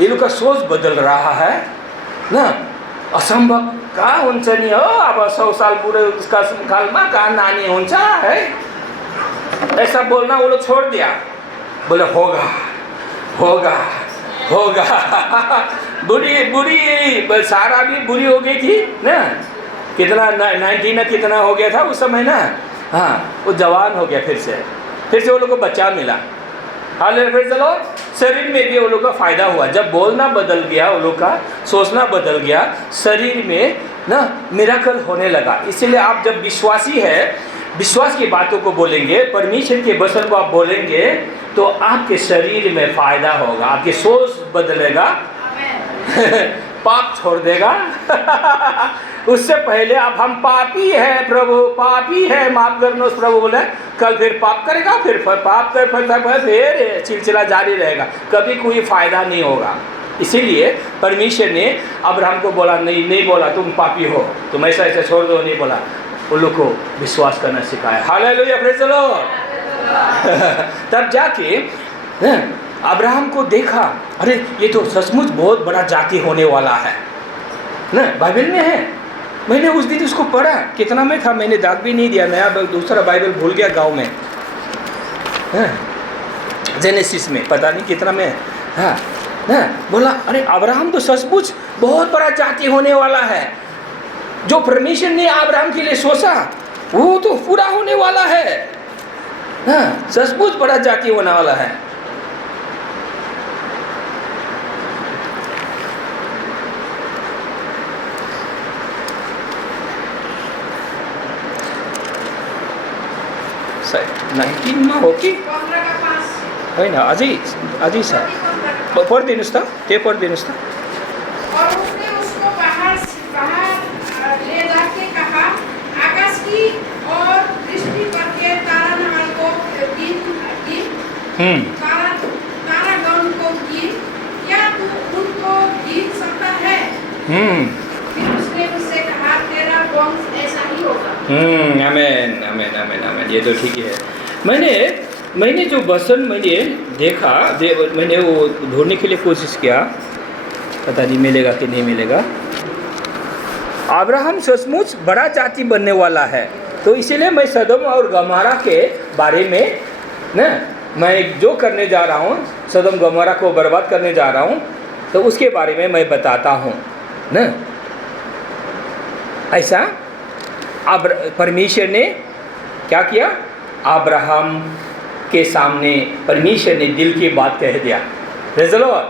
ये लोग का सोच बदल रहा है ना। असंभव कहाँ हुन्छ नि हो, अब 100 साल पूरे उसका कालमा कहाँ नानी हुन्छ है, ऐसा बोलना वो लोग छोड़ दिया। बोले होगा होगा होगा। बुरी सारा भी बुरी हो गई थी ना, कितना 19 ना कितना हो गया था उस समय ना। हाँ, वो जवान हो गया फिर से वो लोग को बच्चा मिला। हालेलुया, फिर चलो शरीर में भी वो लोग का फायदा हुआ। जब बोलना बदल गया, वो लोग का सोचना बदल गया, शरीर में ना मिराकल होने लगा। इसीलिए आप जब विश्वासी है, विश्वास की बातों को बोलेंगे, परमेश्वर के वचन को आप बोलेंगे, तो आपके शरीर में फायदा होगा, आपकी सोच बदलेगा, पाप छोड़ देगा। उससे पहले अब हम पापी है प्रभु, पापी है, माफ करना प्रभु बोले, कल फिर पाप करेगा, फिर पाप कर फिर सिलसिला जारी रहेगा, कभी कोई फायदा नहीं होगा। इसीलिए परमेश्वर ने अब्राहम को बोला, नहीं बोला तुम पापी हो, तुम ऐसा छोड़ दो, नहीं बोला, उन लोग को विश्वास करना सिखाया। Hallelujah, praise the Lord. तब जाके अब्राहम को देखा, अरे ये तो सचमुच बहुत बड़ा जाति होने वाला है ना, बाइबल में है। मैंने उस दिन उसको पढ़ा, कितना में था मैंने दाग भी नहीं दिया, नया दूसरा बाइबल भूल गया गांव में, जेनेसिस में पता नहीं कितना में। हाँ ना, बोला अरे अब्राहम तो सचमुच बहुत बड़ा जाति होने वाला है, जो परमेश्वर ने अब्राहम के लिए सोचा वो तो पूरा होने वाला है। हाँ, सचमुच बड़ा जाति होने वाला है। सर 19 में हो कि 15 का 5 होइन, अझै छ, पढिदिनुहोस् त, त्यो पढिदिनुहोस् त। और उसने उसको बाहर ले जाके कहा, आकाश की और दृष्टि करके तारामंडल को तारागण को गिन, क्या तू उनको गिन सकता है? फिर उसने उससे कहा, तेरा वंश ऐसा ही होगा। आमेन आमेन आमेन आमेन, ये तो ठीक है। मैंने जो वचन मैंने देखा, मैंने वो ढूंढने के लिए कोशिश किया, पता नहीं मिलेगा कि नहीं मिलेगा। अब्राहम सचमुच बड़ा जाति बनने वाला है, तो इसीलिए मैं सदोम और गमोरा के बारे में ना, मैं जो करने जा रहा हूँ, सदोम गमोरा को बर्बाद करने जा रहा हूँ, तो उसके बारे में मैं बताता हूँ ना। ऐसा अब परमेश्वर ने क्या किया, अब्राहम के सामने परमेश्वर ने दिल की बात कह दिया। Praise the Lord.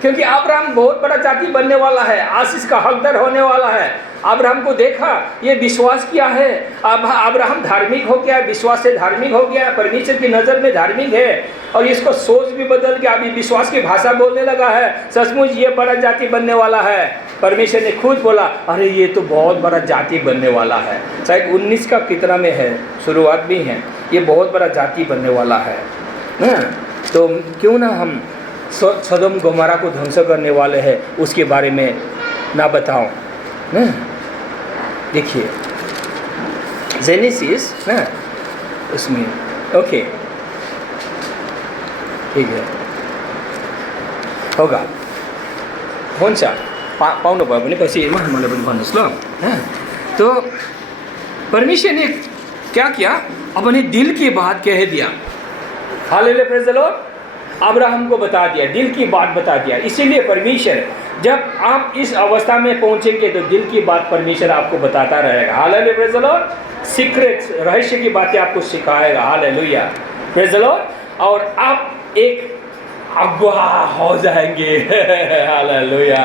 क्योंकि अब्राहम बहुत बड़ा जाति बनने वाला है, आशीष का हकदार होने वाला है। अब्राहम को देखा, ये विश्वास किया है, अब अब्राहम धार्मिक हो गया, विश्वास से धार्मिक हो गया, परमेश्वर की नज़र में धार्मिक है, और इसको सोच भी बदल गया, अभी विश्वास की भाषा बोलने लगा है, सचमुच ये बड़ा जाति बनने वाला है। परमेश्वर ने खुद बोला, अरे ये तो बहुत बड़ा जाति बनने वाला है। शायद 19 का कितना में है, शुरुआत भी है, ये बहुत बड़ा जाति बनने वाला है ना। तो क्यों ना हम सदोम गमोरा को ध्वंस करने वाले हैं, उसके बारे में ना बताऊं ना। देखिए जेनेसिस ना, उसमें ओके ठीक है, होगा हुन्छ, पाउनु भयो भने पछि मलाई पनि भन्नुहोस् ल। तो परमेश्वर ने क्या किया, अपने दिल की बात कह दिया। Hallelujah, praise the Lord. Abraham को बता दिया, दिल की बात बता दिया। इसीलिए परमेश्वर, जब आप इस अवस्था में पहुंचेंगे तो दिल की बात परमेश्वर आपको बताता रहेगा। Hallelujah, praise the Lord. Secret, रहस्य की बातें आपको सिखाएगा। Hallelujah, praise the Lord. और आप एक अगुवा हो जाएंगे। Hallelujah,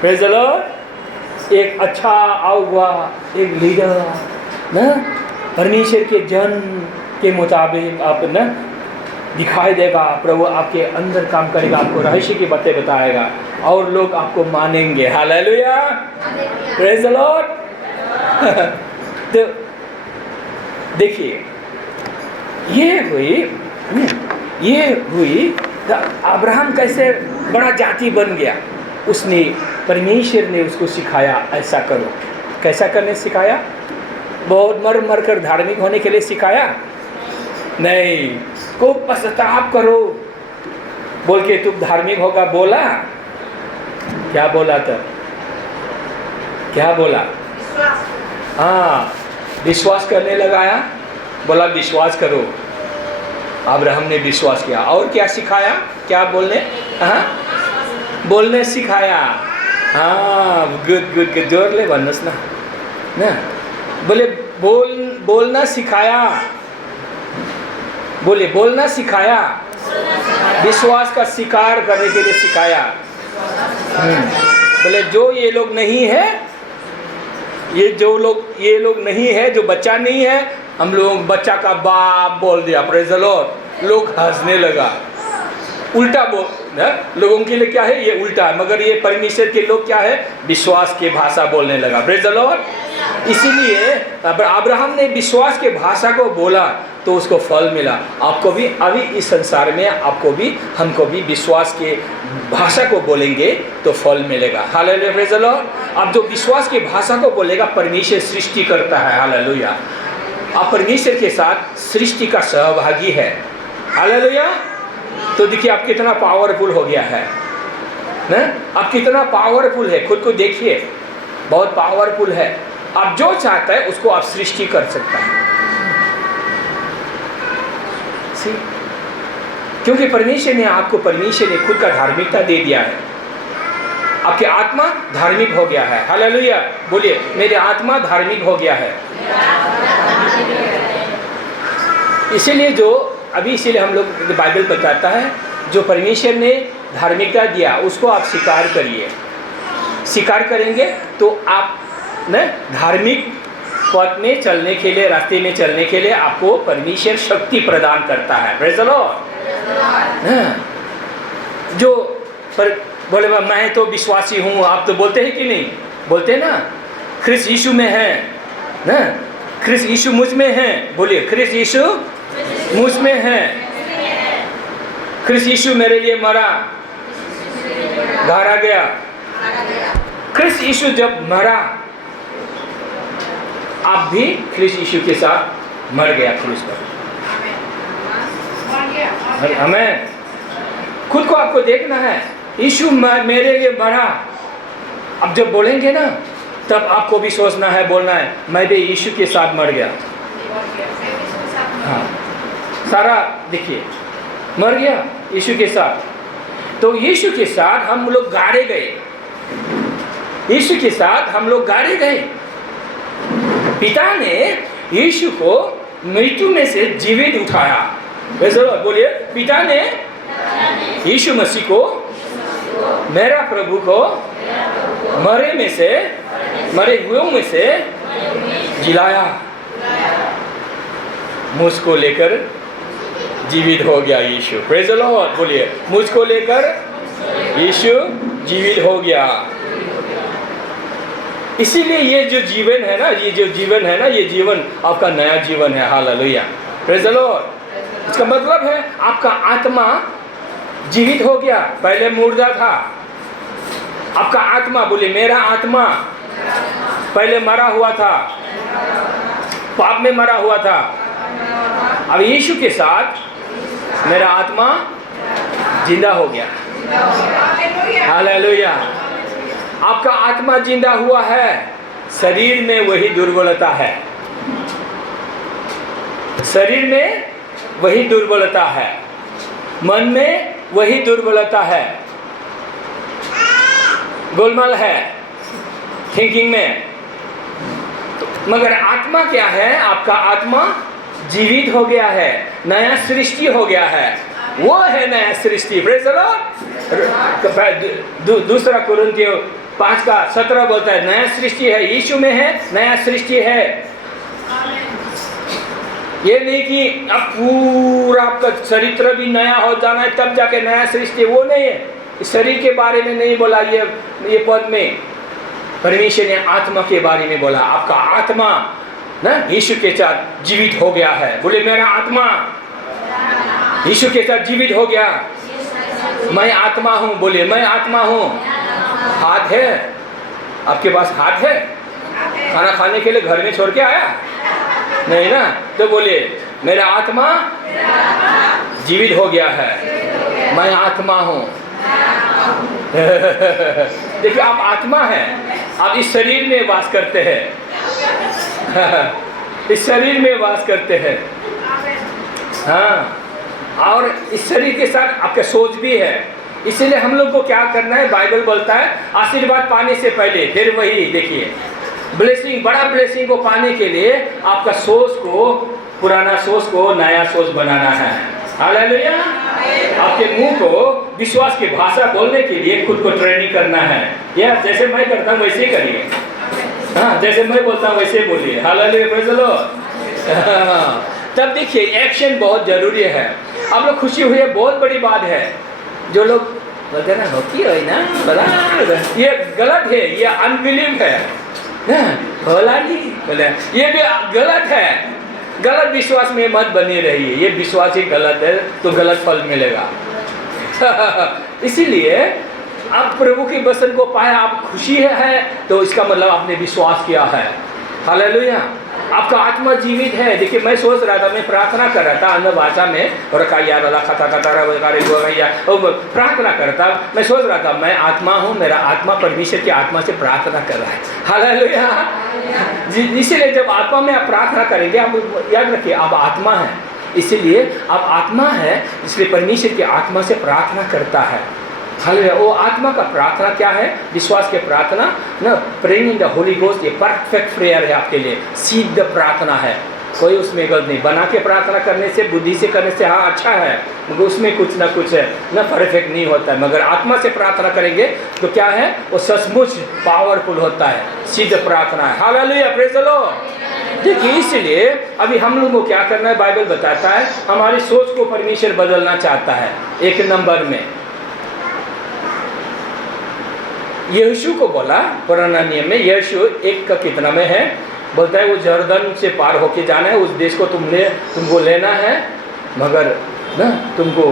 praise the Lord. एक अच्छा अगुवा, एक लीडर ना, परमेश्वर के जन के मुताबिक आप ना दिखाई देगा। प्रभु आपके अंदर काम करेगा, आपको रहस्य की बातें बताएगा और लोग आपको मानेंगे। Hallelujah, praise the Lord. तो देखिए ये हुई तो अब्राहम कैसे बड़ा जाति बन गया। उसने, परमेश्वर ने उसको सिखाया, ऐसा करो। कैसा करने सिखाया? बहुत मर कर धार्मिक होने के लिए सिखाया नहीं, को पश्चाताप करो बोल के तुम धार्मिक होगा बोला। क्या बोला था? क्या बोला? हाँ, विश्वास करने लगाया, बोला विश्वास करो। अब्राहम ने विश्वास किया। और क्या सिखाया? क्या बोलने? हाँ, बोल्न सिकाया। गुड गुड गुड, जोरले भन्नुहोस् न। न बोले बोलना सिखाया। बोले बोलना सिखाया, विश्वास का स्वीकार करने के लिए सिखाया। बोले जो ये लोग नहीं है, ये लोग नहीं है, जो बच्चा नहीं है, हम लोग बच्चा का बाप बोल दिया। Praise the Lord. लोग हंसने लगा। उल्टा लोगों के लिए क्या है, ये उल्टा है, मगर ये परमेश्वर के लोग क्या है, विश्वास के भाषा बोलने लगा। Praise the Lord. इसीलिए अब्राहम ने विश्वास के भाषा को बोला तो उसको फल मिला। आपको भी अभी इस संसार में आपको भी हमको भी विश्वास के भाषा को बोलेंगे तो फल मिलेगा। Hallelujah, praise the Lord. आप जो विश्वास की भाषा को बोलेगा, परमेश्वर सृष्टि करता है। हालेलुया। आप परमेश्वर के साथ सृष्टि का सहभागी है। हालेलुया। तो देखिए आप कितना पावरफुल हो गया है ना, आप कितना पावरफुल है, खुद को देखिए, बहुत पावरफुल है। आप जो चाहता है उसको आप सृष्टि कर सकता है। क्योंकि परमेश्वर ने खुद का धार्मिकता दे दिया है। आपकी आत्मा धार्मिक हो गया है। हालेलुया। बोलिए, मेरी आत्मा धार्मिक हो गया है। इसीलिए हम लोग बाइबल बताता है, जो परमेश्वर ने धार्मिकता दिया उसको आप स्वीकार करिए। स्वीकार करेंगे तो आप न धार्मिक पथ में चलने के लिए, रास्ते में चलने के लिए आपको परमेश्वर शक्ति प्रदान करता है। Praise the Lord. जो बोले मैं तो विश्वासी हूँ, आप तो बोलते हैं कि नहीं, बोलते हैं ना, ख्रिस्त यीशु में है ना, ख्रिस्त यीशु मुझ में है। बोलिए, ख्रिस्त यीशु मुझ में है। ख्रिस्त यीशु मेरे लिए मरा, गाड़ा गया। ख्रिस्त यीशु जब मरा, आप भी ख्रिस्त यीशु के साथ मर गया क्रूस पर। हमें खुद को आपको देखना है, यीशु मेरे लिए मरा। अब जब बोलेंगे ना, तब आपको भी सोचना है, बोलना है, मैं भी यीशु के साथ मर गया। हाँ, सारा देखिए मर गया यीशु के साथ। तो यीशु के साथ हम लोग गाड़े गए, यीशु के साथ हम लोग गाड़े गए। पिता ने यीशु को मृत्यु में से जीवित उठाया। वैसे बोलिए, पिता ने यीशु मसीह को, मेरा प्रभु को मरे हुए में से जिलाया। मुझको लेकर जीवित हो गया यीशु। Praise the Lord. बोलिए, मुझको लेकर यीशु जीवित हो गया। इसीलिए ये जो जीवन है ना, ये जीवन आपका नया जीवन है। Hallelujah, praise the Lord. इसका मतलब है आपका आत्मा जीवित हो गया, पहले मुर्दा था। आपका आत्मा, बोले मेरा आत्मा पहले मरा हुआ था, पाप में मरा हुआ था। अब यीशु के साथ मेरा आत्मा जिंदा हो गया। हालेलुया। आपका आत्मा जिंदा हुआ है, शरीर में वही दुर्बलता है, शरीर में वही दुर्बलता है, मन में वही दुर्बलता है, गोलमाल है थिंकिंग में। मगर आत्मा क्या है? आपका आत्मा जीवित हो गया है, नया सृष्टि हो गया है। वो है नया सृष्टि। Praise the Lord. दूसरा कुरिन्थियों 5:17 बोलता है, नया सृष्टि है, यीशु में है, नया सृष्टि है। ये नहीं कि अब पूरा आपका चरित्र भी नया हो जाना है तब जाके नया सृष्टि, वो नहीं है। शरीर के बारे में नहीं बोला ये पद में। परमेश्वर ने आत्मा के बारे में बोला। आपका आत्मा ना यीशु के साथ जीवित हो गया है। बोले मेरा आत्मा यीशु के साथ जीवित हो गया। मैं आत्मा हूँ। बोले मैं आत्मा हूँ। हाथ है आपके पास? हाथ है? खाना खाने के लिए घर में छोड़ के आया नहीं ना? तो बोले मेरा आत्मा जीवित हो गया है, मैं आत्मा हूँ। देखिए आप आत्मा हैं, आप इस शरीर में वास करते हैं। इस शरीर में वास करते हैं। हाँ, और इस शरीर के साथ आपका सोच भी है, इसीलिए हम लोग को क्या करना है, बाइबल बोलता है आशीर्वाद पाने से पहले, फिर वही देखिए ब्लेसिंग, बड़ा ब्लेसिंग को पाने के लिए आपका सोच को, पुराना सोच को नया सोच बनाना है। हालेलुया। आपके मुंह को विश्वास की भाषा बोलने के लिए खुद को ट्रेनिंग करना है। या जैसे मैं करता हूँ वैसे ही करिए। हाँ, जैसे मैं बोलता हूँ वैसे बोलिए। Hallelujah, praise the Lord. तब देखिए एक्शन बहुत जरूरी है। आप लोग खुशी हुई है, बहुत बड़ी बात है। जो लोग बोलते हैं ना होती है ना बड़ा, ये गलत है, ये अनबिलीव है ना, होला नहीं बोले, ये भी गलत है। गलत विश्वास में मत बनी रहिए, ये विश्वास ही गलत है तो गलत फल मिलेगा। इसीलिए आप प्रभु के वचन को पाए, आप खुशी है तो इसका मतलब आपने विश्वास किया है। हालेलुया। आपका आत्मा जीवित है। देखिए मैं सोच रहा था, मैं प्रार्थना कर रहा था अन्य भाषा में, और प्रार्थना करता, मैं सोच रहा था मैं आत्मा हूँ, मेरा आत्मा परमेश्वर की आत्मा से प्रार्थना कर रहा है। हालेलुया। इसीलिए जब आत्मा में आप प्रार्थना करेंगे, आप याद रखिए आप आत्मा है, इसीलिए आप आत्मा है, इसलिए परमेश्वर की आत्मा से प्रार्थना करता है। हालेलुया। वो आत्मा का प्रार्थना क्या है? विश्वास के प्रार्थना ना, praying in the Holi ghost, ये परफेक्ट प्रेयर है आपके लिए, सिद्ध प्रार्थना है, कोई उसमें गलत नहीं। बना के प्रार्थना करने से, बुद्धि से करने से हाँ अच्छा है, मगर उसमें कुछ ना कुछ है ना, परफेक्ट नहीं होता है। मगर आत्मा से प्रार्थना करेंगे तो क्या है, वो सचमुच पावरफुल होता है, सिद्ध प्रार्थना है। Hallelujah, praise the Lord. देखिए इसलिए अभी हम लोगों को क्या करना है, बाइबल बताता है हमारी सोच को परमेश्वर बदलना चाहता है। एक नंबर में यीशु को बोला, पुराना नियम में यीशु 1 का कितना में है, बोलता है वो जर्दन से पार होके जाना है, उस देश को तुमको लेना है, मगर ना तुमको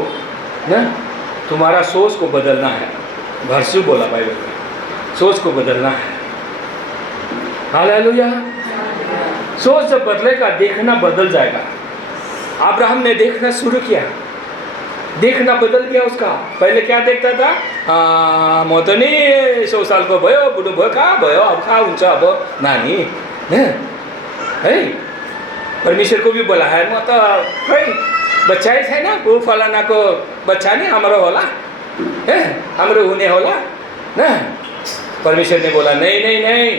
ना तुम्हारा सोच को बदलना है। भरसू बोला बाइबल में, सोच को बदलना है। हालेलुया। सोच जब बदलेगा, देखना बदल जाएगा। अब्राहम ने देखना शुरू किया, देखना बदल गया उसका। पहले क्या देखता था, म त नि 100 सालको भयो, बुढो भयो, कहाँ भयो, अब कहाँ हुन्छ, अब नानी है। परमेश्वर को भी बोला है, म त खै बच्चा ही छैन, वो फलानाको बच्चा नहीं हाम्रो होला है, हाम्रो हुने होला ना। परमेश्वर ने बोला नहीं नहीं नहीं,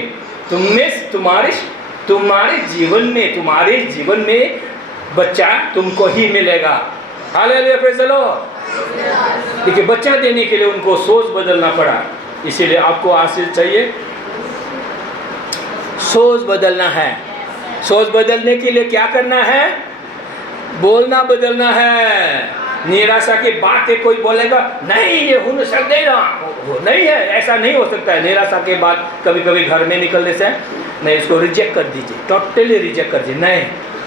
तुम्हारे जीवन में बच्चा तुमको ही मिलेगा। Hallelujah, praise the Lord. देखिए बच्चा देने के लिए उनको सोच बदलना पड़ा। इसीलिए आपको आशीष चाहिए, सोच बदलना है। सोच बदलने के लिए क्या करना है, बोलना बदलना है। निराशा की बातें कोई बोलेगा नहीं, ये हो नहीं है, ऐसा नहीं हो सकता है। निराशा के बाद कभी कभी घर में निकलने से नहीं, इसको रिजेक्ट कर दीजिए, टोटली रिजेक्ट कर दीजिए। नहीं,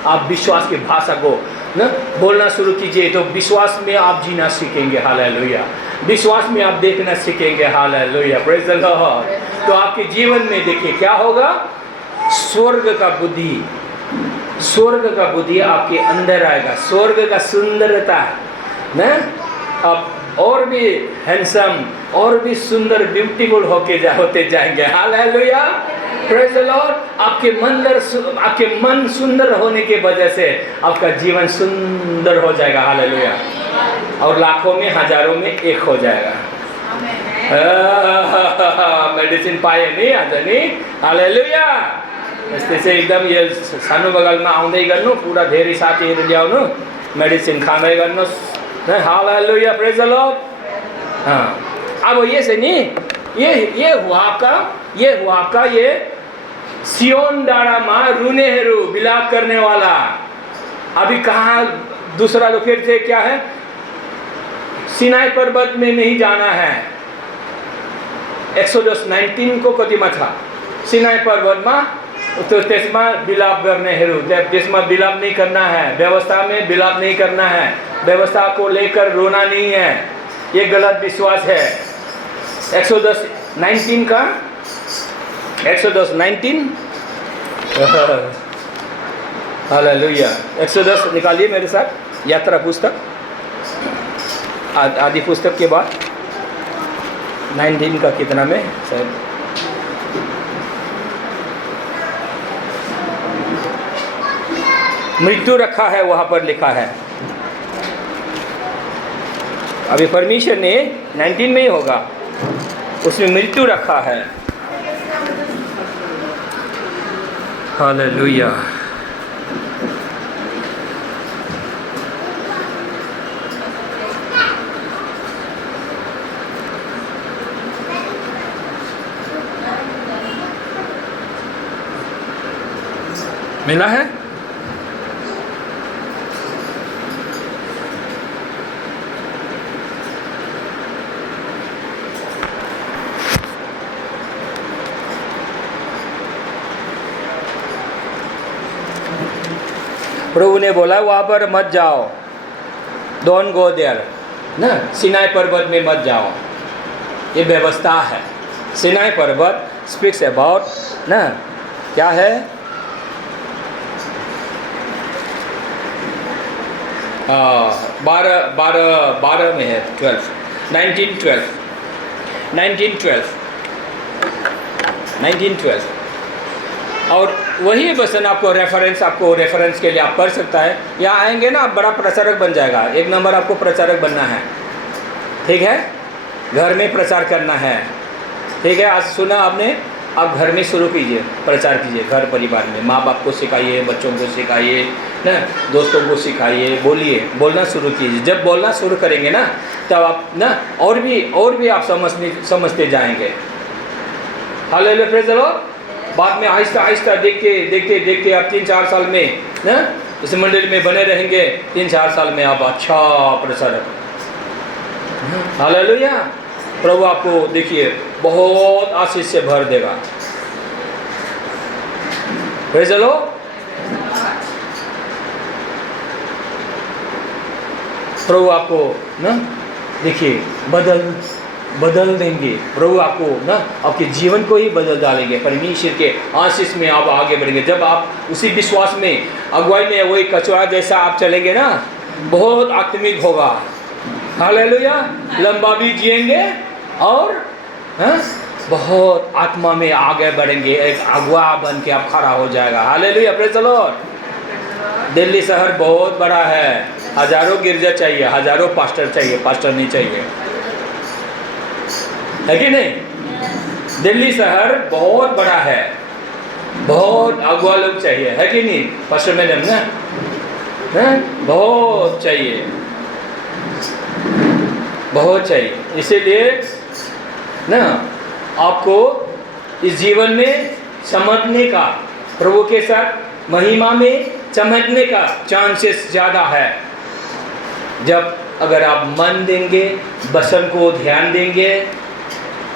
आप विश्वास की भाषा को ना बोलना शुरू कीजिए, तो विश्वास में आप जीना सीखेंगे। हालेलुया। विश्वास में आप देखना सीखेंगे। Hallelujah, praise the Lord. तो आपके जीवन में देखिए क्या होगा, स्वर्ग का बुद्धि आपके अंदर आएगा। स्वर्ग का सुंदरता ना, आप और भी हैंडसम, और भी सुंदर, ब्यूटीफुल होते जाएंगे। Hallelujah, praise the Lord. आपके मन सुंदर होने के वजह से आपका जीवन सुंदर हो जाएगा। हालेलुया। और लाखों में, हजारों में एक हो जाएगा। मेडिसिन पाए नहीं आज नहीं। हालेलुया। यस्तै चाहिँ एकदम यो सानो बगलमा आउँदै गर्नु, पुरा धेरै साथीहरू ल्याउनु, मेडिसिन खाँदै गर्नुहोस्। Hallelujah, praise the Lord. हाँ, अब ये से नहीं, ये हुआ आपका ये सियोन डाँडामा रुनेहरू, विलाप करने वाला। अभी कहाँ दूसरा लोग फिर से क्या है, सिनाई पर्वत में नहीं जाना है। एक्सोडस 19 को कतिमा था, सिनाई पर्वतमा, तो त्यसमा विलाप गर्नेहरू, त्यसमा विलाप नहीं करना है, व्यवस्था में विलाप नहीं करना है, व्यवस्था को लेकर रोना नहीं है, ये गलत विश्वास है। एक्सोडस 19 का, एक्सोडस 19, हालेलुया। एक्सोडस निकालिए मेरे साथ, यात्रा पुस्तक, आदि पुस्तक के बाद 19 का कितना में शायद, मृत्यु रखा है वहाँ पर लिखा है। अभी परमेश्वर ने 19 में ही होगा, उसमें मृत्यु रखा है। हालेलुया। मिला है? प्रभु ने बोला वहाँ पर मत जाओ, डोंट गो देयर ना, सिनाई पर्वत में मत जाओ, ये व्यवस्था है। सिनाई पर्वत स्पीक्स अबाउट ना, क्या है? 12 में है, 1912 और वही वचन आपको रेफरेंस के लिए आप पढ़ सकता है। यहाँ आएंगे ना, आप बड़ा प्रचारक बन जाएगा, 1 नंबर आपको प्रचारक बनना है, ठीक है? घर में प्रचार करना है, ठीक है? आज सुना आपने, आप घर में शुरू कीजिए, प्रचार कीजिए, घर परिवार में, माँ बाप को सिखाइए, बच्चों को सिखाइए ना, दोस्तों को सिखाइए, बोलिए, बोलना शुरू कीजिए। जब बोलना शुरू करेंगे ना, तब आप ना और भी आप समझते जाएंगे। Hallelujah, praise the Lord. बाद में आहिस्ता देखते आप 3-4 साल में ना इस मंडली में बने रहेंगे, 3-4 साल में आप अच्छा प्रचारक। हालेलुया। प्रभु आपको देखिए बहुत आशीष से भर देगा। Praise the Lord. प्रभु आपको ना देखिए बदल देंगे। प्रभु आपको ना आपके जीवन को ही बदल डालेंगे। परमेश्वर के आशीष में आप आगे बढ़ेंगे। जब आप उसी विश्वास में, अगुवाई में, वही कचरा जैसा आप चलेंगे ना, बहुत आत्मिक होगा। हालेलुया। लंबा भी जिएंगे और बहुत आत्मा में आगे बढ़ेंगे। एक अगुआ बन के आप खड़ा हो जाएगा। Hallelujah, praise the Lord. Delhi शहर बहुत बड़ा है, हजारों गिरजा चाहिए, हजारों पास्टर चाहिए, पास्टर नहीं चाहिए, है कि नहीं? दिल्ली शहर बहुत बड़ा है, बहुत अगुआ लोग चाहिए, है कि नहीं पास्टर मैडम ना? बहुत चाहिए, बहुत चाहिए। इसीलिए ना आपको इस जीवन में समझने का, प्रभु के साथ महिमा में समझने का चांसेस ज़्यादा है। जब अगर आप मन देंगे, वचन को ध्यान देंगे,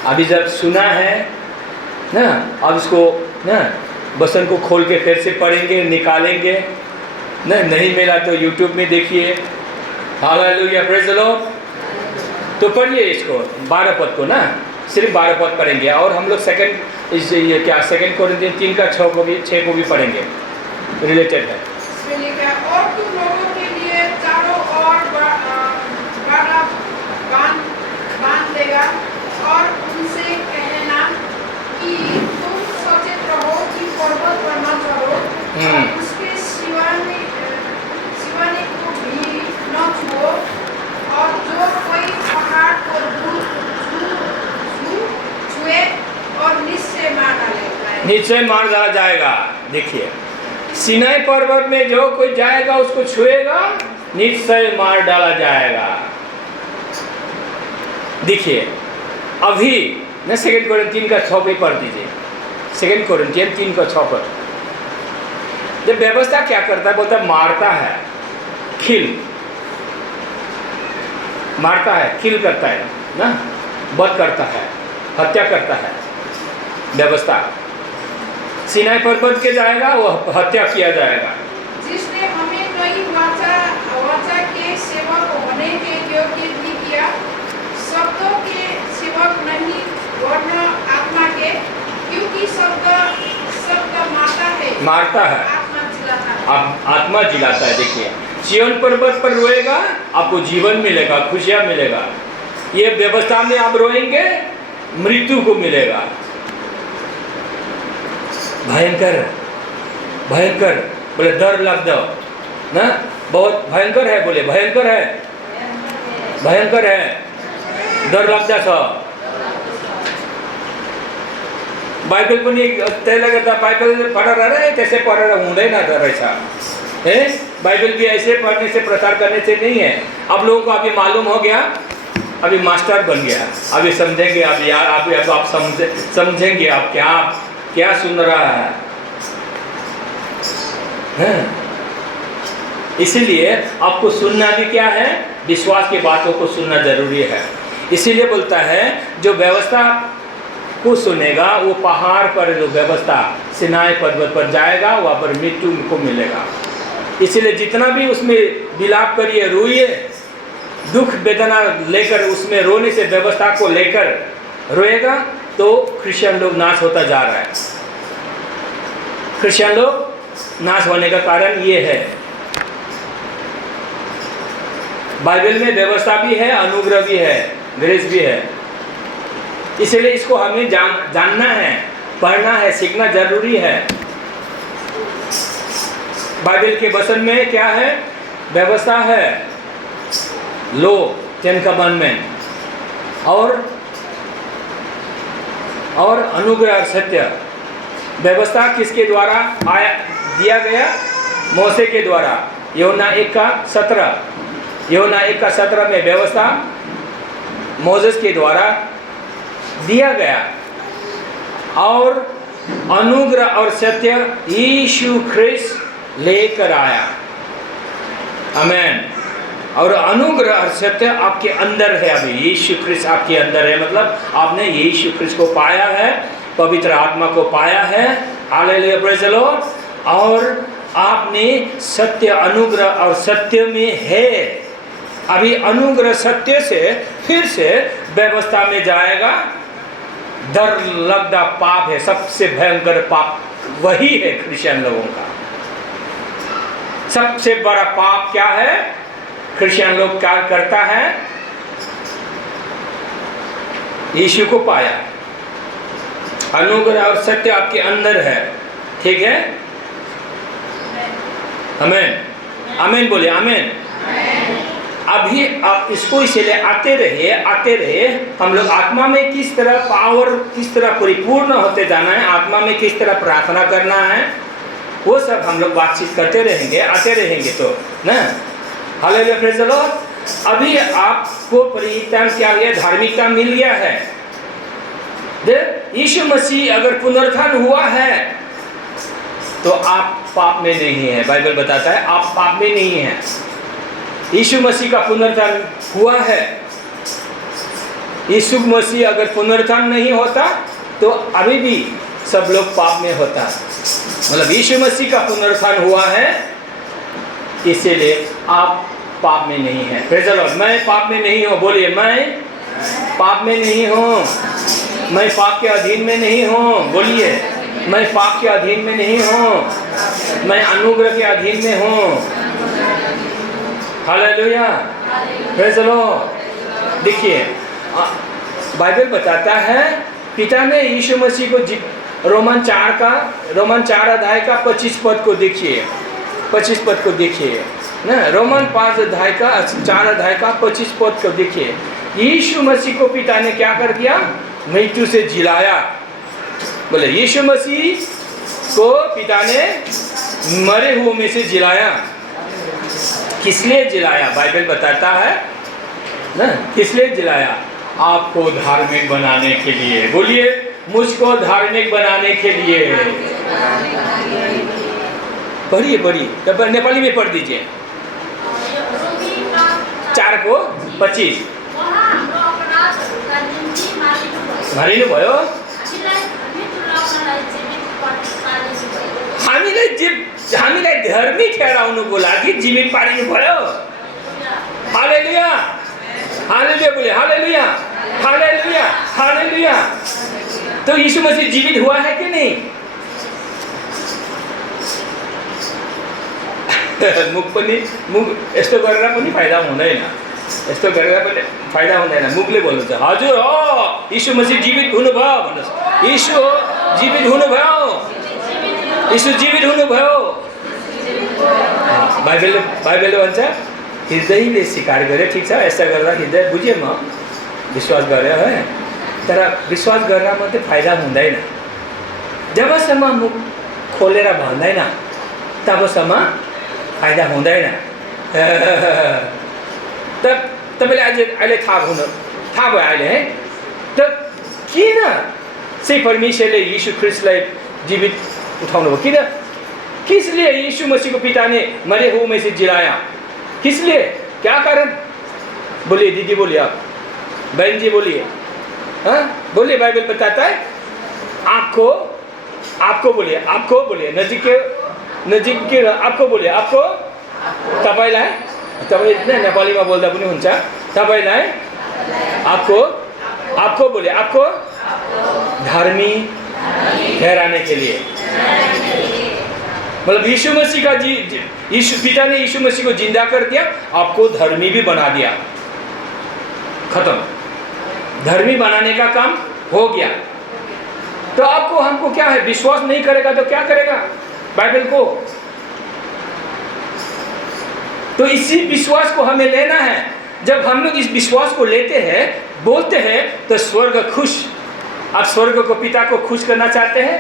अभी जब सुना है ना, अब इसको ना वचन को खोल के फिर से पढ़ेंगे, निकालेंगे ना, नहीं मिला तो यूट्यूब में देखिए। Hallelujah, praise the Lord. तो पढ़िए इसको 12 पद को ना, सिर्फ 12 पद पढ़ेंगे। और हम लोग सेकंड कोरिन्थियन 3 का 6 को भी पढ़ेंगे, रिलेटेड है। और तुम लोगों के लिए चारों ओर गाढ़ा बांध देगा और उनसे कहना कि तुम सचेत रहो कि पर्वत पर न चढ़ो और उसके सिवाने को भी न छुओ, और जो कोई पहाड़ को छुए और निश्चय मार डाला जाएगा। देखिए, सिनाई पर्वत में जो कोई जाएगा उसको छुएगा, निश्चय मार डाला जाएगा। देखिए अभी ना 2 कोरिन्थियन का 6 पे पढ़ दीजिए। 2 कोरिन्थियन 3 का 6 पर जब व्यवस्था क्या करता है, बोलता है मारता है, मारता है, किल करता है ना, वध करता है, हत्या करता है। व्यवस्था सिनाई पर्वत के जाएगा, वो हत्या किया जाएगा। जिसने हमें नई वाचा के सेवक होने के योग्य भी किया, शब्दों के सेवक नहीं वरन आत्मा के, क्योंकि शब्द मारता है, आत्मा जिलाता है। देखिए, सिय्योन पर्वत पर रोएगा, आपको जीवन मिलेगा, खुशियाँ मिलेगा। ये व्यवस्था में आप रोएंगे, मृत्यु को मिलेगा। भयंकर बोले, डर लग जाओ ना, बहुत भयंकर है, बोले भयंकर है। डरलाग्दा छ। बाइबल पनि त्यसले गर्दा बाइबल पढेर त्यसै पढेर हुँदैन रहेछ है। बाइबल भी ऐसे पढ़ने से प्रचार करने से नहीं है। अब लोगों को अभी मालूम हो गया, अभी मास्टर बन गया, अभी समझेंगे, अभी यार अब आप समझेंगे आप क्या सुन रहा है। इसीलिए आपको सुनना भी क्या है, विश्वास की बातों को सुनना जरूरी है। इसीलिए बोलता है जो व्यवस्था को सुनेगा वो पहाड़ पर जो व्यवस्था सिनाई पर्वत पर जाएगा, वहाँ पर मृत्यु को मिलेगा। इसलिए जितना भी उसमें विलाप करिए, रोइए, दुख वेदना लेकर उसमें रोने से व्यवस्था को लेकर रोएगा तो क्रिश्चियन लोग नाश होता जा रहा है। क्रिश्चियन लोग नाश होने का कारण ये है। बाइबल में व्यवस्था भी है, अनुग्रह भी है, ग्रेस भी है। इसलिए इसको हमें जानना है, पढ़ना है, सीखना जरूरी है। बाइबल के वचन में क्या है, व्यवस्था है, लो 10 कमांडमेंट और अनुग्रह और सत्य। व्यवस्था किसके द्वारा दिया गया, मूसा के द्वारा। यूहन्ना 1:17 में व्यवस्था मोसेस के द्वारा दिया गया और अनुग्रह और सत्य यीशु ख्रिस्त लेकर आया। आमीन। और अनुग्रह और सत्य आपके अंदर है। अभी यीशु ख्रिस्त आपके अंदर है, मतलब आपने यीशु ख्रिस्त को पाया है, पवित्र आत्मा को पाया है। Hallelujah, praise the Lord. और आपने सत्य, अनुग्रह और सत्य में है। अभी अनुग्रह सत्य से फिर से व्यवस्था में जाएगा। डर लगदा पाप है, सबसे भयंकर पाप वही है क्रिश्चियन लोगों का। सबसे बड़ा पाप क्या है, क्रिश्चियन लोग क्या करता है, यीशु को पाया, अनुग्रह और सत्य आपके अंदर है, ठीक है। आमीन, आमीन बोले, आमीन। अभी आप इसको इसलिए आते रहे। हम लोग आत्मा में किस तरह पावर, किस तरह परिपूर्ण होते जाना है, आत्मा में किस तरह प्रार्थना करना है, वो सब हम लोग बातचीत करते रहेंगे, आते रहेंगे तो ना। Hallelujah, praise the Lord. अभी आपको परिहिता क्या है, धार्मिकता मिल गया है। यीशु मसीह अगर पुनरुत्थान हुआ है तो आप पाप में नहीं है। बाइबल बताता है आप पाप में नहीं हैं। यीशु मसीह का पुनरुत्थान हुआ है। यीशु मसीह अगर पुनरुत्थान नहीं होता तो अभी भी सब लोग पाप में होता। मतलब यीशु मसीह का पुनरुत्थान हुआ है, इसीलिए आप पाप में नहीं हैं। Praise the Lord. मैं पाप में नहीं हूँ, बोलिए मैं पाप में नहीं हूँ, मैं पाप के अधीन में नहीं हूँ, बोलिए मैं पाप के अधीन में नहीं हूँ, मैं अनुग्रह के अधीन में हूँ। Hallelujah, praise the Lord. देखिए बाइबल बताता है पिता ने यीशु मसीह को रोमन 4 अध्याय का 25 पद को देखिए, 25 पद को देखिए ना। रोमन 4 अध्याय का 25 पद को देखिए। यीशु मसीह को पिता ने क्या कर दिया, मृत्यु से जिलाया। बोले यीशु मसीह को पिता ने मरे हुए में से जिलाया। किस लिए जिलाया, बाइबल बताता है ना, किस लिए जिलाया, आपको धार्मिक बनाने के लिए। बोलिए मुझको धार्मिक बनाने के लिए। पढ़िए तब नेपाली में पढ़ दीजिए। 4:25 मारिनु भयो, हामीलाई धर्मी ठहराउनुको लागि जीवित पारिनु भयो। हालेलुया, हालेलुया बोले, हालेलुया, हालेलुया, हालेलुया। तो यीशु मसीह जीवित हुआ है कि नहीं? मुख यस्तो गरेर पनि फाइदा हुँदैन, यस्तो गरेर पनि फाइदा हुँदैन। मुखले बोल्नु छ हजुर हो यीशु मसीह जीवित हुनुभयो भन्नुहोस्, यीशु जीवित हुनुभयो, यीशु जीवित हुनुभयो। बाइबलले भन्छ हृदयले स्वीकार गरे, ठिक छ, यस्ता गरेर हृदय बुझेँ म, विश्वास गरेर है, तर विश्वास गरेर मात्रै फाइदा हुँदैन। जबसम्म मुख खोलेर भन्दैन तबसम्म फाइदा हुँदैन। त तपाईँले अहिले थाहा भयो अहिले है, त किन चाहिँ परमेश्वरले यीशु ख्रिस्टलाई जीवित उठाउनु भयो? किसलिए यीशु मसीह को पिता ने मरे हुए में से जिलाया? किसलिए, क्या कारण? बोलिए दीदी, बोलिए आप, बहन जी बोलिए, हाँ बोलिए। बाइबल बताता है आपको बोलिए, आपको बोलिए, नजीक के आपको बोलिए, आपको, तपाईलाई, तपाईँ नेपालीमा बोल्दा पनि हुन्छ, तपाईलाई, आपको बोलिए, आपको धर्मी ठहराने के लिए। मतलब यीशु मसीह का यीशु पिता ने यीशु मसीह को जिंदा कर दिया, आपको धर्मी भी बना दिया, खत्म। धर्मी बनाने का काम हो गया। तो आपको हमको क्या है, विश्वास नहीं करेगा तो क्या करेगा बाइबल को? तो इसी विश्वास को हमें लेना है। जब हम लोग इस विश्वास को लेते हैं, बोलते हैं, तो स्वर्ग खुश। आप स्वर्ग को, पिता को खुश करना चाहते हैं,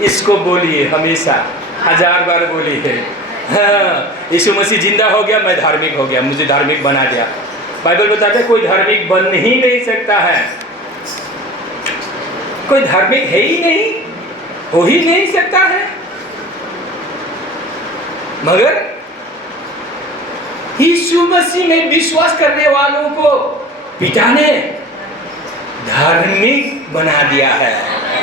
इसको बोलिए हमेशा, 1000 बार बोलिए। हाँ, यीशु मसीह जिंदा हो गया, मैं धार्मिक हो गया, मुझे धार्मिक बना दिया। बाइबल बताते हैं कोई धार्मिक बन ही नहीं सकता है, कोई धार्मिक है ही नहीं, हो ही नहीं सकता है। मगर यीशु मसीह में विश्वास करने वालों को पिता ने धार्मिक बना दिया है।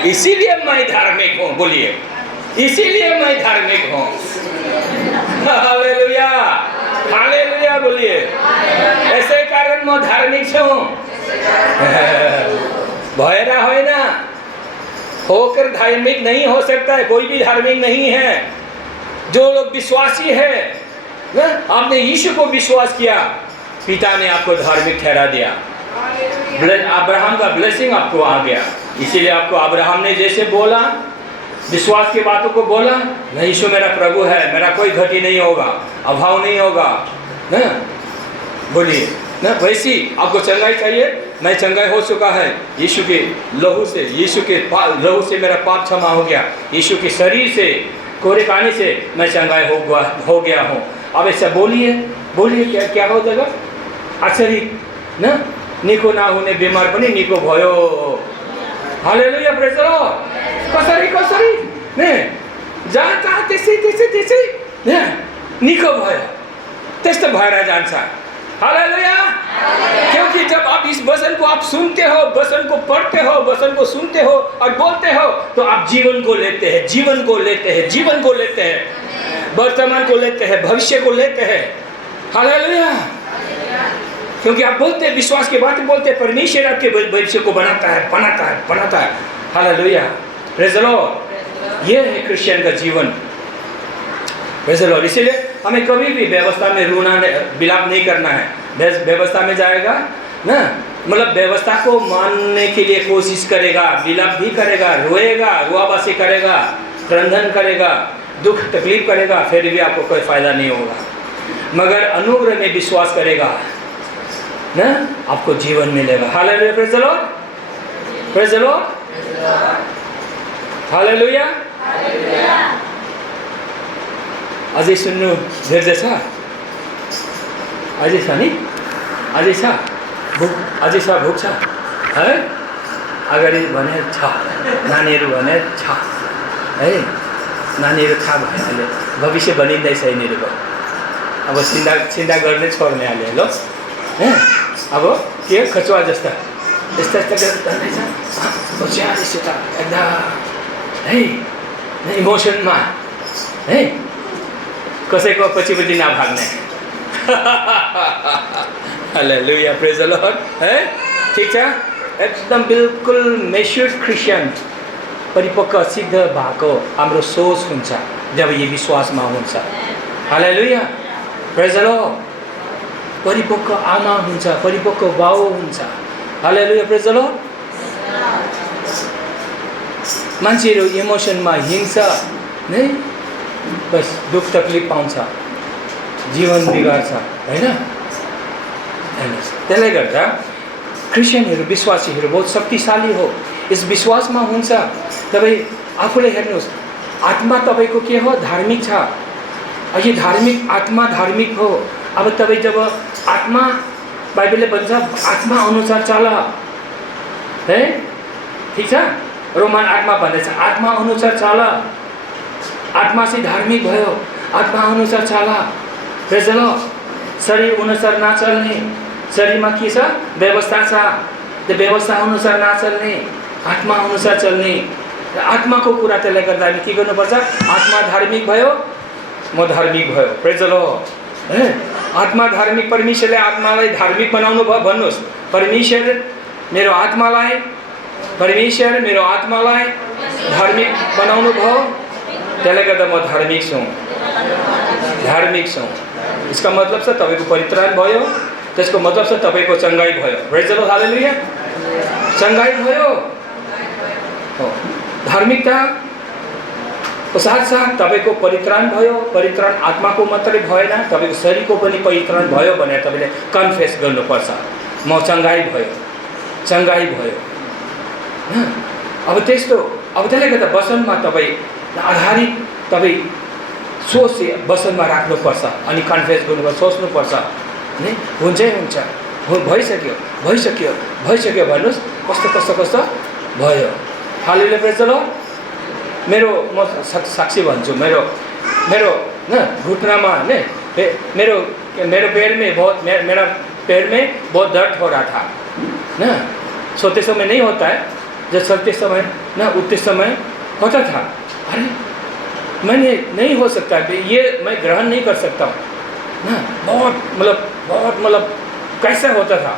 इसीलिए मैं धार्मिक हूं, बोलिए, इसीलिए मैं धार्मिक हूं। हालेलुया, हालेलुया बोलिए। ऐसे कारण म धार्मिक छूं भएर होइन, होकर धार्मिक नहीं हो सकता है, कोई भी धार्मिक नहीं है। जो लोग विश्वासी है, आपने यीशु को विश्वास किया, पिता ने आपको धार्मिक ठहरा दिया। अब्राहम का ब्लेसिंग आपको आ गया। इसीलिए आपको अब्राहम ने जैसे बोला, विश्वास की बातों को बोला, नहीं यीशु मेरा प्रभु है, मेरा कोई घटी नहीं होगा, अभाव नहीं होगा, ना बोलिए ना। वैसी आपको चंगाई चाहिए, मैं चंगाई हो चुका है यीशु के लहू से, यीशु के लहू से मेरा पाप क्षमा हो गया, यीशु के शरीर से, कोरे पानी से मैं चंगाई हो गया हूँ। अब ऐसा बोलिए, बोलिए, क्या हो जाएगा? आश्चर्य ना, निको ना हुने बिमार पनि निको भयो। Hallelujah, praise the lord. कसरी ने जहाँ कहाँ त्यसै ने निको भयो, त्यस्तो भएर जान्छ। हालेलुया। क्योंकि जब आप इस वचन को आप सुनते हो, वचन को पढ़ते हो, वचन को सुनते हो और बोलते हो, तो आप जीवन को लेते हैं, जीवन को लेते हैं, जीवन को लेते हैं, वर्तमान को लेते हैं, भविष्य को लेते हैं। हालेलुया। क्योंकि आप बोलते हैं, विश्वास की बातें बोलते हैं, परमेश्वर आपके भविष्य को बनाता है। Hallelujah, praise the Lord. ये है क्रिश्चियन का जीवन, प्रेज द लॉर्ड। इसीलिए हमें कभी भी व्यवस्था में रोना विलाप नहीं करना है। व्यवस्था में जाएगा ना, मतलब व्यवस्था को मानने के लिए कोशिश करेगा, विलाप भी करेगा, रोएगा, रुआबासी करेगा, क्रंदन करेगा, दुख तकलीफ करेगा, फिर भी आपको कोई फायदा नहीं होगा। मगर अनुग्रह में विश्वास करेगा ना, आपको जीवन मिलेगा। Hallelujah, praise the Lord, praise the Lord, hallelujah. अझै सुन्नु धेर छ, अझै छ नि, अझै छ भोक छ है। अगाडि भने छ, नानीहरू भने छ है, नानीहरू थाहा भयो अहिले, भविष्य बनिँदैछ यिनीहरूको। अब चिन्ता गर्ने छोड्ने अहिले ल, अब के खचुवा जस्ता यस्ता जाँदैछ होसियारीसित एकदम है, इमोसनमा है, कसैको पछि नभाग्ने। हालेलुया, प्रेज द लॉर्ड है। ठीक छ, एकदम बिल्कुल मेच्योर क्रिस्चियन, परिपक्व सिद्ध भएको हाम्रो सोच हुन्छ जब ये विश्वासमा हुन्छ। Hallelujah, praise the Lord. परिपक्व आमा हुन्छ, परिपक्व बाउ हुन्छ। Hallelujah, praise the Lord. मान्छेहरू इमोसनमा हिँड्छ नै, बस दुख तकलीफ पाउँछ, जीवन बिगार्छ होइन। त्यसले गर्दा क्रिस्चियनहरू विश्वासीहरू बहुत शक्तिशाली हो। यस विश्वासमा हुन्छ तपाईँ आफूले हेर्नुहोस्, आत्मा तपाईँको के हो? धार्मिक छ। यो धार्मिक आत्मा धार्मिक हो। अब तपाईँ जब आत्मा, बाइबलले भन्छ आत्मा अनुसार चल, है ठिक छ। रोमन 8 भन्दैछ आत्मा अनुसार चल, आत्मा चाहिँ धार्मिक भयो, आत्मा अनुसार चल। Praise the lord. शरीर अनुसार नचल्ने, शरीरमा के छ? व्यवस्था छ, त्यो व्यवस्था अनुसार नचल्ने, आत्मा अनुसार चल्ने। आत्माको कुरा त्यसले गर्दा हामी के गर्नुपर्छ? आत्मा धार्मिक भयो, म धार्मिक भयो। Praise the lord. आत्मा धार्मिक, परमेश्वरले आत्मालाई धार्मिक बनाउनु भयो। भन्नुहोस्, परमेश्वर मेरो आत्मालाई धार्मिक बनाउनु भयो, त्यसले गर्दा म धार्मिक छु। इसका मतलब छ तपाईँको परित्राण भयो, त्यसको मतलब छ तपाईँको चङ्गाई भयो। Praise the Lord, hallelujah. चङ्गाई भयो। धार्मिकताको साथसाथ तपाईँको परित्राण भयो। परित्राण आत्माको मात्रै भएन, तपाईँको शरीरको पनि परित्राण भयो भनेर तपाईँले कन्फेस गर्नुपर्छ, म चङ्गाई भयो। अब त्यस्तो, अब त्यसले गर्दा वचनमा तपाईँ आधारित तपाईँ सोच वचनमा राख्नुपर्छ अनि कन्फेस गर्नुपर्छ, सोच्नुपर्छ नि। हुन्छ भइसक्यो भन्नुहोस्, कस्तो भयो। Hallelujah, praise the Lord. म साक्षी भन्छु, मेरो न घुटनामा ने मेरो पैर में बहुत, मेरा पैर में बहुत दर्द हो रहा था ना। सोते समय नहीं होता है, जब चलते समय ना उठते समय होता था। अरे मैंने नहीं हो सकता, ये मैं ग्रहण नहीं कर सकता हूँ ना। बहुत मतलब कैसा होता था,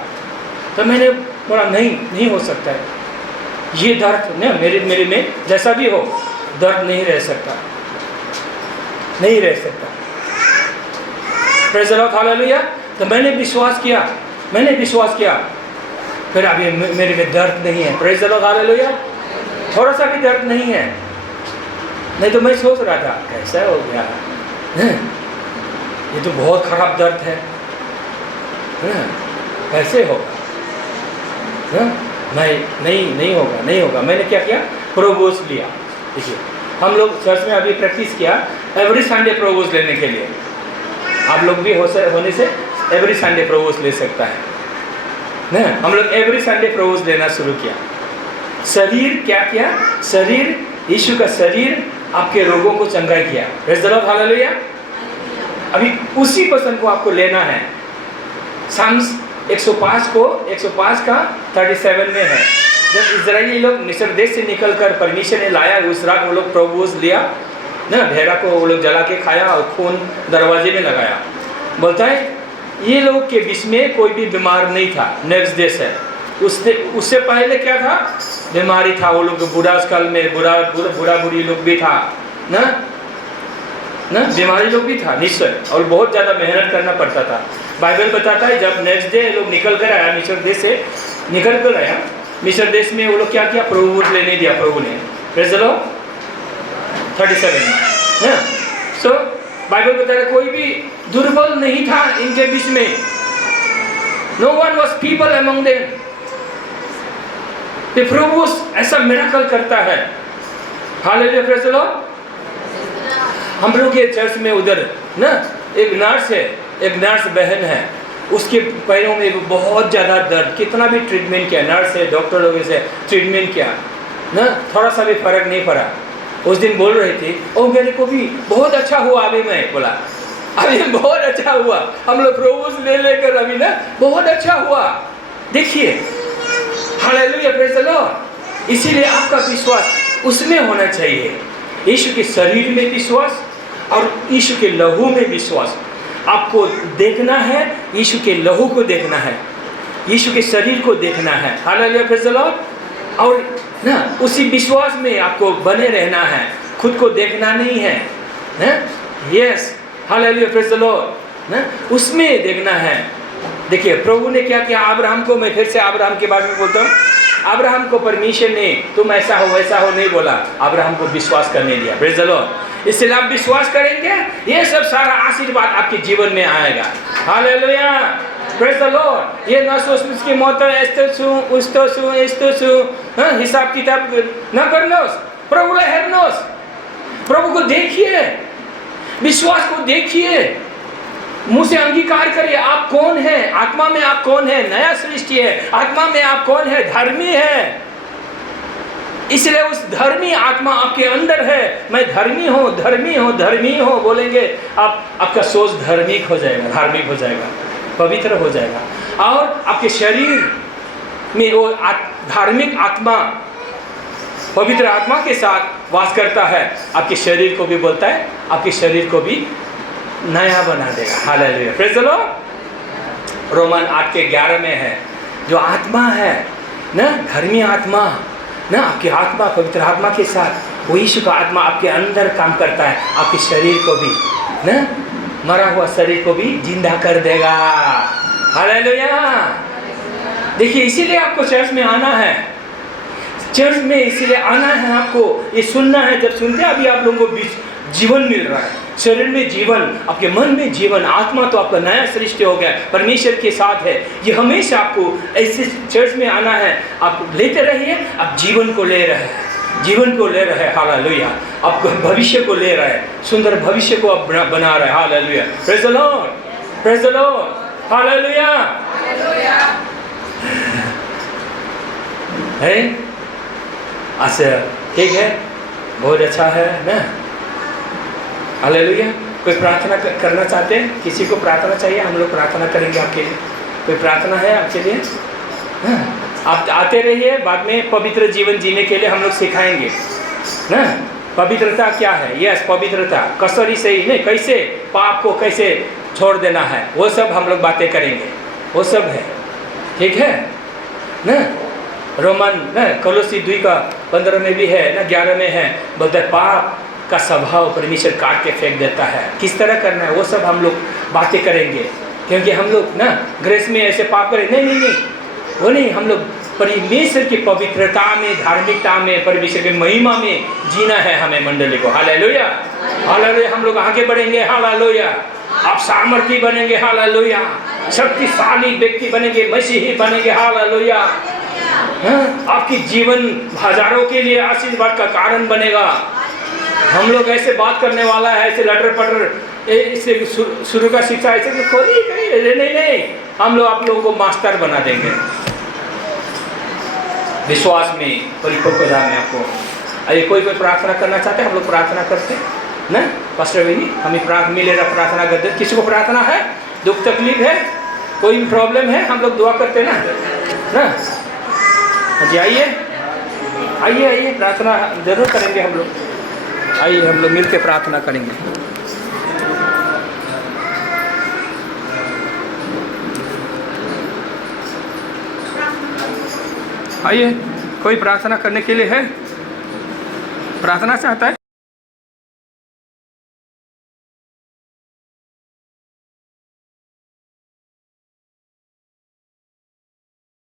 तो मैंने बोला नहीं हो सकता है ये दर्द ना मेरे में जैसा भी हो, दर्द नहीं रह सकता। Praise the Lord, hallelujah. तो मैंने विश्वास किया, फिर अभी मेरे में दर्द नहीं है। Praise the Lord, hallelujah. थोड़ा सा भी दर्द नहीं है। नहीं तो मैं सोच रहा था कैसा हो गया, ये तो बहुत खराब दर्द है, कैसे होगा? नहीं होगा। मैंने क्या किया? प्रोवोज लिया। देखिए, हम लोग चर्च में अभी प्रैक्टिस किया एवरी संडे प्रोवोज लेने के लिए। आप लोग भी होने से एवरी संडे प्रोवोज ले सकता है ना। हम लोग एवरी संडे प्रोवोज लेना शुरू किया। शरीर क्या किया? शरीर, यीशु का शरीर आपके रोगों को चंगाई किया। Praise the Lord, hallelujah. अभी उसी वचन को आपको लेना है। साम्स 105 का 37 में है। जब इजरायली लोग मिस्र देश से निकलकर परमेश्वर ने लाया उस रात, वो लोग प्रोवोज लिया ना, भेड़ा को वो लोग जला के खाया और खून दरवाजे में लगाया। बोलता है ये लोग के बीच में कोई भी बीमार नहीं था। नेक्स्ट डे से उससे पहले क्या था? बीमारी था। वो लोग बूढ़ा काल में बूढ़ा बूढ़ी लोग भी था ना, बीमारी लोग भी था निश्चय, और बहुत ज़्यादा मेहनत करना पड़ता था। बाइबल बताता है जब नेक्स्ट डे लोग निकल कर आया, मिस्र देश से निकल कर आया, मिस्र देश में वो लोग क्या किया? प्रभु लेने दिया प्रभु ने। प्रेज़ द लॉर्ड, 37 में। सो बाइबल बताता है कोई भी दुर्बल नहीं था इनके बीच में। No one was people among them. प्रभु ऐसा मिरेकल करता है। Hallelujah, praise the Lord. हम लोग के चर्च में उधर ना एक नर्स बहन है, उसके पैरों में बहुत ज़्यादा दर्द, कितना भी ट्रीटमेंट किया, नर्स है, डॉक्टर लोगों से ट्रीटमेंट किया ना, थोड़ा सा भी फर्क नहीं पड़ा। उस दिन बोल रहे थे ओ मेरे को भी बहुत अच्छा हुआ। अभी मैं बोला अभी बहुत अच्छा हुआ, हम लोग प्रोवोज ले लेकर अभी ना बहुत अच्छा हुआ। देखिए, हालेलुया, प्रेज़ द लॉर्ड। इसीलिए आपका विश्वास उसमें होना चाहिए, यीशु के शरीर में विश्वास और यीशु के लहू में विश्वास। आपको देखना है, यीशु के लहू को देखना है, यीशु के शरीर को देखना है। Hallelujah, praise the Lord. और ना उसी विश्वास में आपको बने रहना है, खुद को देखना नहीं है। Yes, hallelujah, praise the Lord. ना उसमें देखना है। देखिए प्रभु ने क्या किया अब्राहम को। मैं फिर से अब्राहम के बारे में बोलता हूँ। अब्राहम को परमेश्वर ने तुम ऐसा हो वैसा हो नहीं बोला, अब्राहम को विश्वास करने दिया। Praise the Lord. इसलिए आप विश्वास करेंगे, ये सब सारा आशीर्वाद आपके जीवन में आएगा। Hallelujah, praise the Lord. ये ना सोच उसकी मौत हिसाब किताब ना करनोस, प्रभुलाई हेर्नुहोस्, प्रभु को देखिए, विश्वास को देखिए, मुंह से अंगीकार करिए आप कौन है, आत्मा में आप कौन है, नया सृष्टि है, आत्मा में आप कौन है, धर्मी है। इसलिए उस धर्मी आत्मा आपके अंदर है। मैं धर्मी हूँ, धर्मी हूँ, धर्मी हूँ बोलेंगे, आपका सोच धार्मिक हो जाएगा, धार्मिक हो जाएगा, पवित्र हो जाएगा। और आपके शरीर में वो धार्मिक आत्मा पवित्र आत्मा के साथ वास करता है, आपके शरीर को भी बोलता है, आपके शरीर को भी नया बना देगा। Hallelujah, praise the Lord. Roman 8:11 में है, जो आत्मा है ना, धर्मी आत्मा ना, आपकी आत्मा पवित्र आत्मा के साथ वो यीशु का आत्मा आपके अंदर काम करता है, आपके शरीर को भी ना, मरा हुआ शरीर को भी जिंदा कर देगा। हालेलुया। देखिए, इसीलिए आपको चर्च में आना है, चर्च में इसीलिए आना है, आपको ये सुनना है। जब सुनते हैं, अभी आप लोगों को जीवन मिल रहा है, शरीर में जीवन, आपके मन में जीवन, आत्मा तो आपका नया सृष्टि हो गया, परमेश्वर के साथ है। ये हमेशा आपको ऐसे चर्च में आना है, आप लेते रहिए, आप जीवन को ले रहे हैं, जीवन को ले रहे हैं। हालेलुया। आपको भविष्य को ले रहे हैं, सुंदर भविष्य को आप बना रहे हैं। Hallelujah, praise the Lord, praise the Lord. Hallelujah है। अच्छा, ठीक है, बहुत अच्छा है ना। हालेलुया। कोई प्रार्थना करना चाहते हैं? किसी को प्रार्थना चाहिए? हम लोग प्रार्थना करेंगे आपके लिए। कोई प्रार्थना है आपके लिए? हाँ, आप आते रहिए, बाद में पवित्र जीवन जीने के लिए हम लोग सिखाएंगे ना। पवित्रता क्या है? यस, पवित्रता कसौटी से ही नहीं, कैसे पाप को कैसे छोड़ देना है, वो सब हम लोग बातें करेंगे, वो सब है, ठीक है ना। रोमन ना कोलोसी 2:15 में भी है ना, 11 में है, बोलता है पाप का स्वभाव परमेश्वर काट के फेंक देता है। किस तरह करना है वो सब हम लोग बातें करेंगे, क्योंकि हम लोग ना ग्रेस में ऐसे पाप करें नहीं, वो नहीं। हम लोग परमेश्वर की पवित्रता में, धार्मिकता में, परमेश्वर की महिमा में जीना है हमें मंडली को। Hallelujah, hallelujah. हम लोग आगे बढ़ेंगे। हालेलुया। आप सामर्थी बनेंगे। हालेलुया। शक्तिशाली व्यक्ति बनेंगे, मसीही बनेंगे। हालेलुया। आपकी जीवन हजारों के लिए आशीर्वाद का कारण बनेगा। हम लोग ऐसे बात करने वाला है, ऐसे लटर पटर, इससे शुरू का शिक्षा ऐसे खोली नहीं, हम लोग आप लोगों को मास्टर बना देंगे विश्वास में, परिपक्वता में आपको। अरे कोई प्रार्थना करना चाहते हैं? हम लोग प्रार्थना करते हैं ना, पास्टर भाई, हमें मिलेगा प्रार्थना करते। किसी को प्रार्थना है, दुख तकलीफ है, कोई प्रॉब्लम है, हम लोग दुआ करते ना जी। आइए, प्रार्थना जरूर करेंगे हम लोग। आइए, हम लोग मिलकर प्रार्थना करेंगे। आइए, कोई प्रार्थना करने के लिए है? प्रार्थना चाहता है?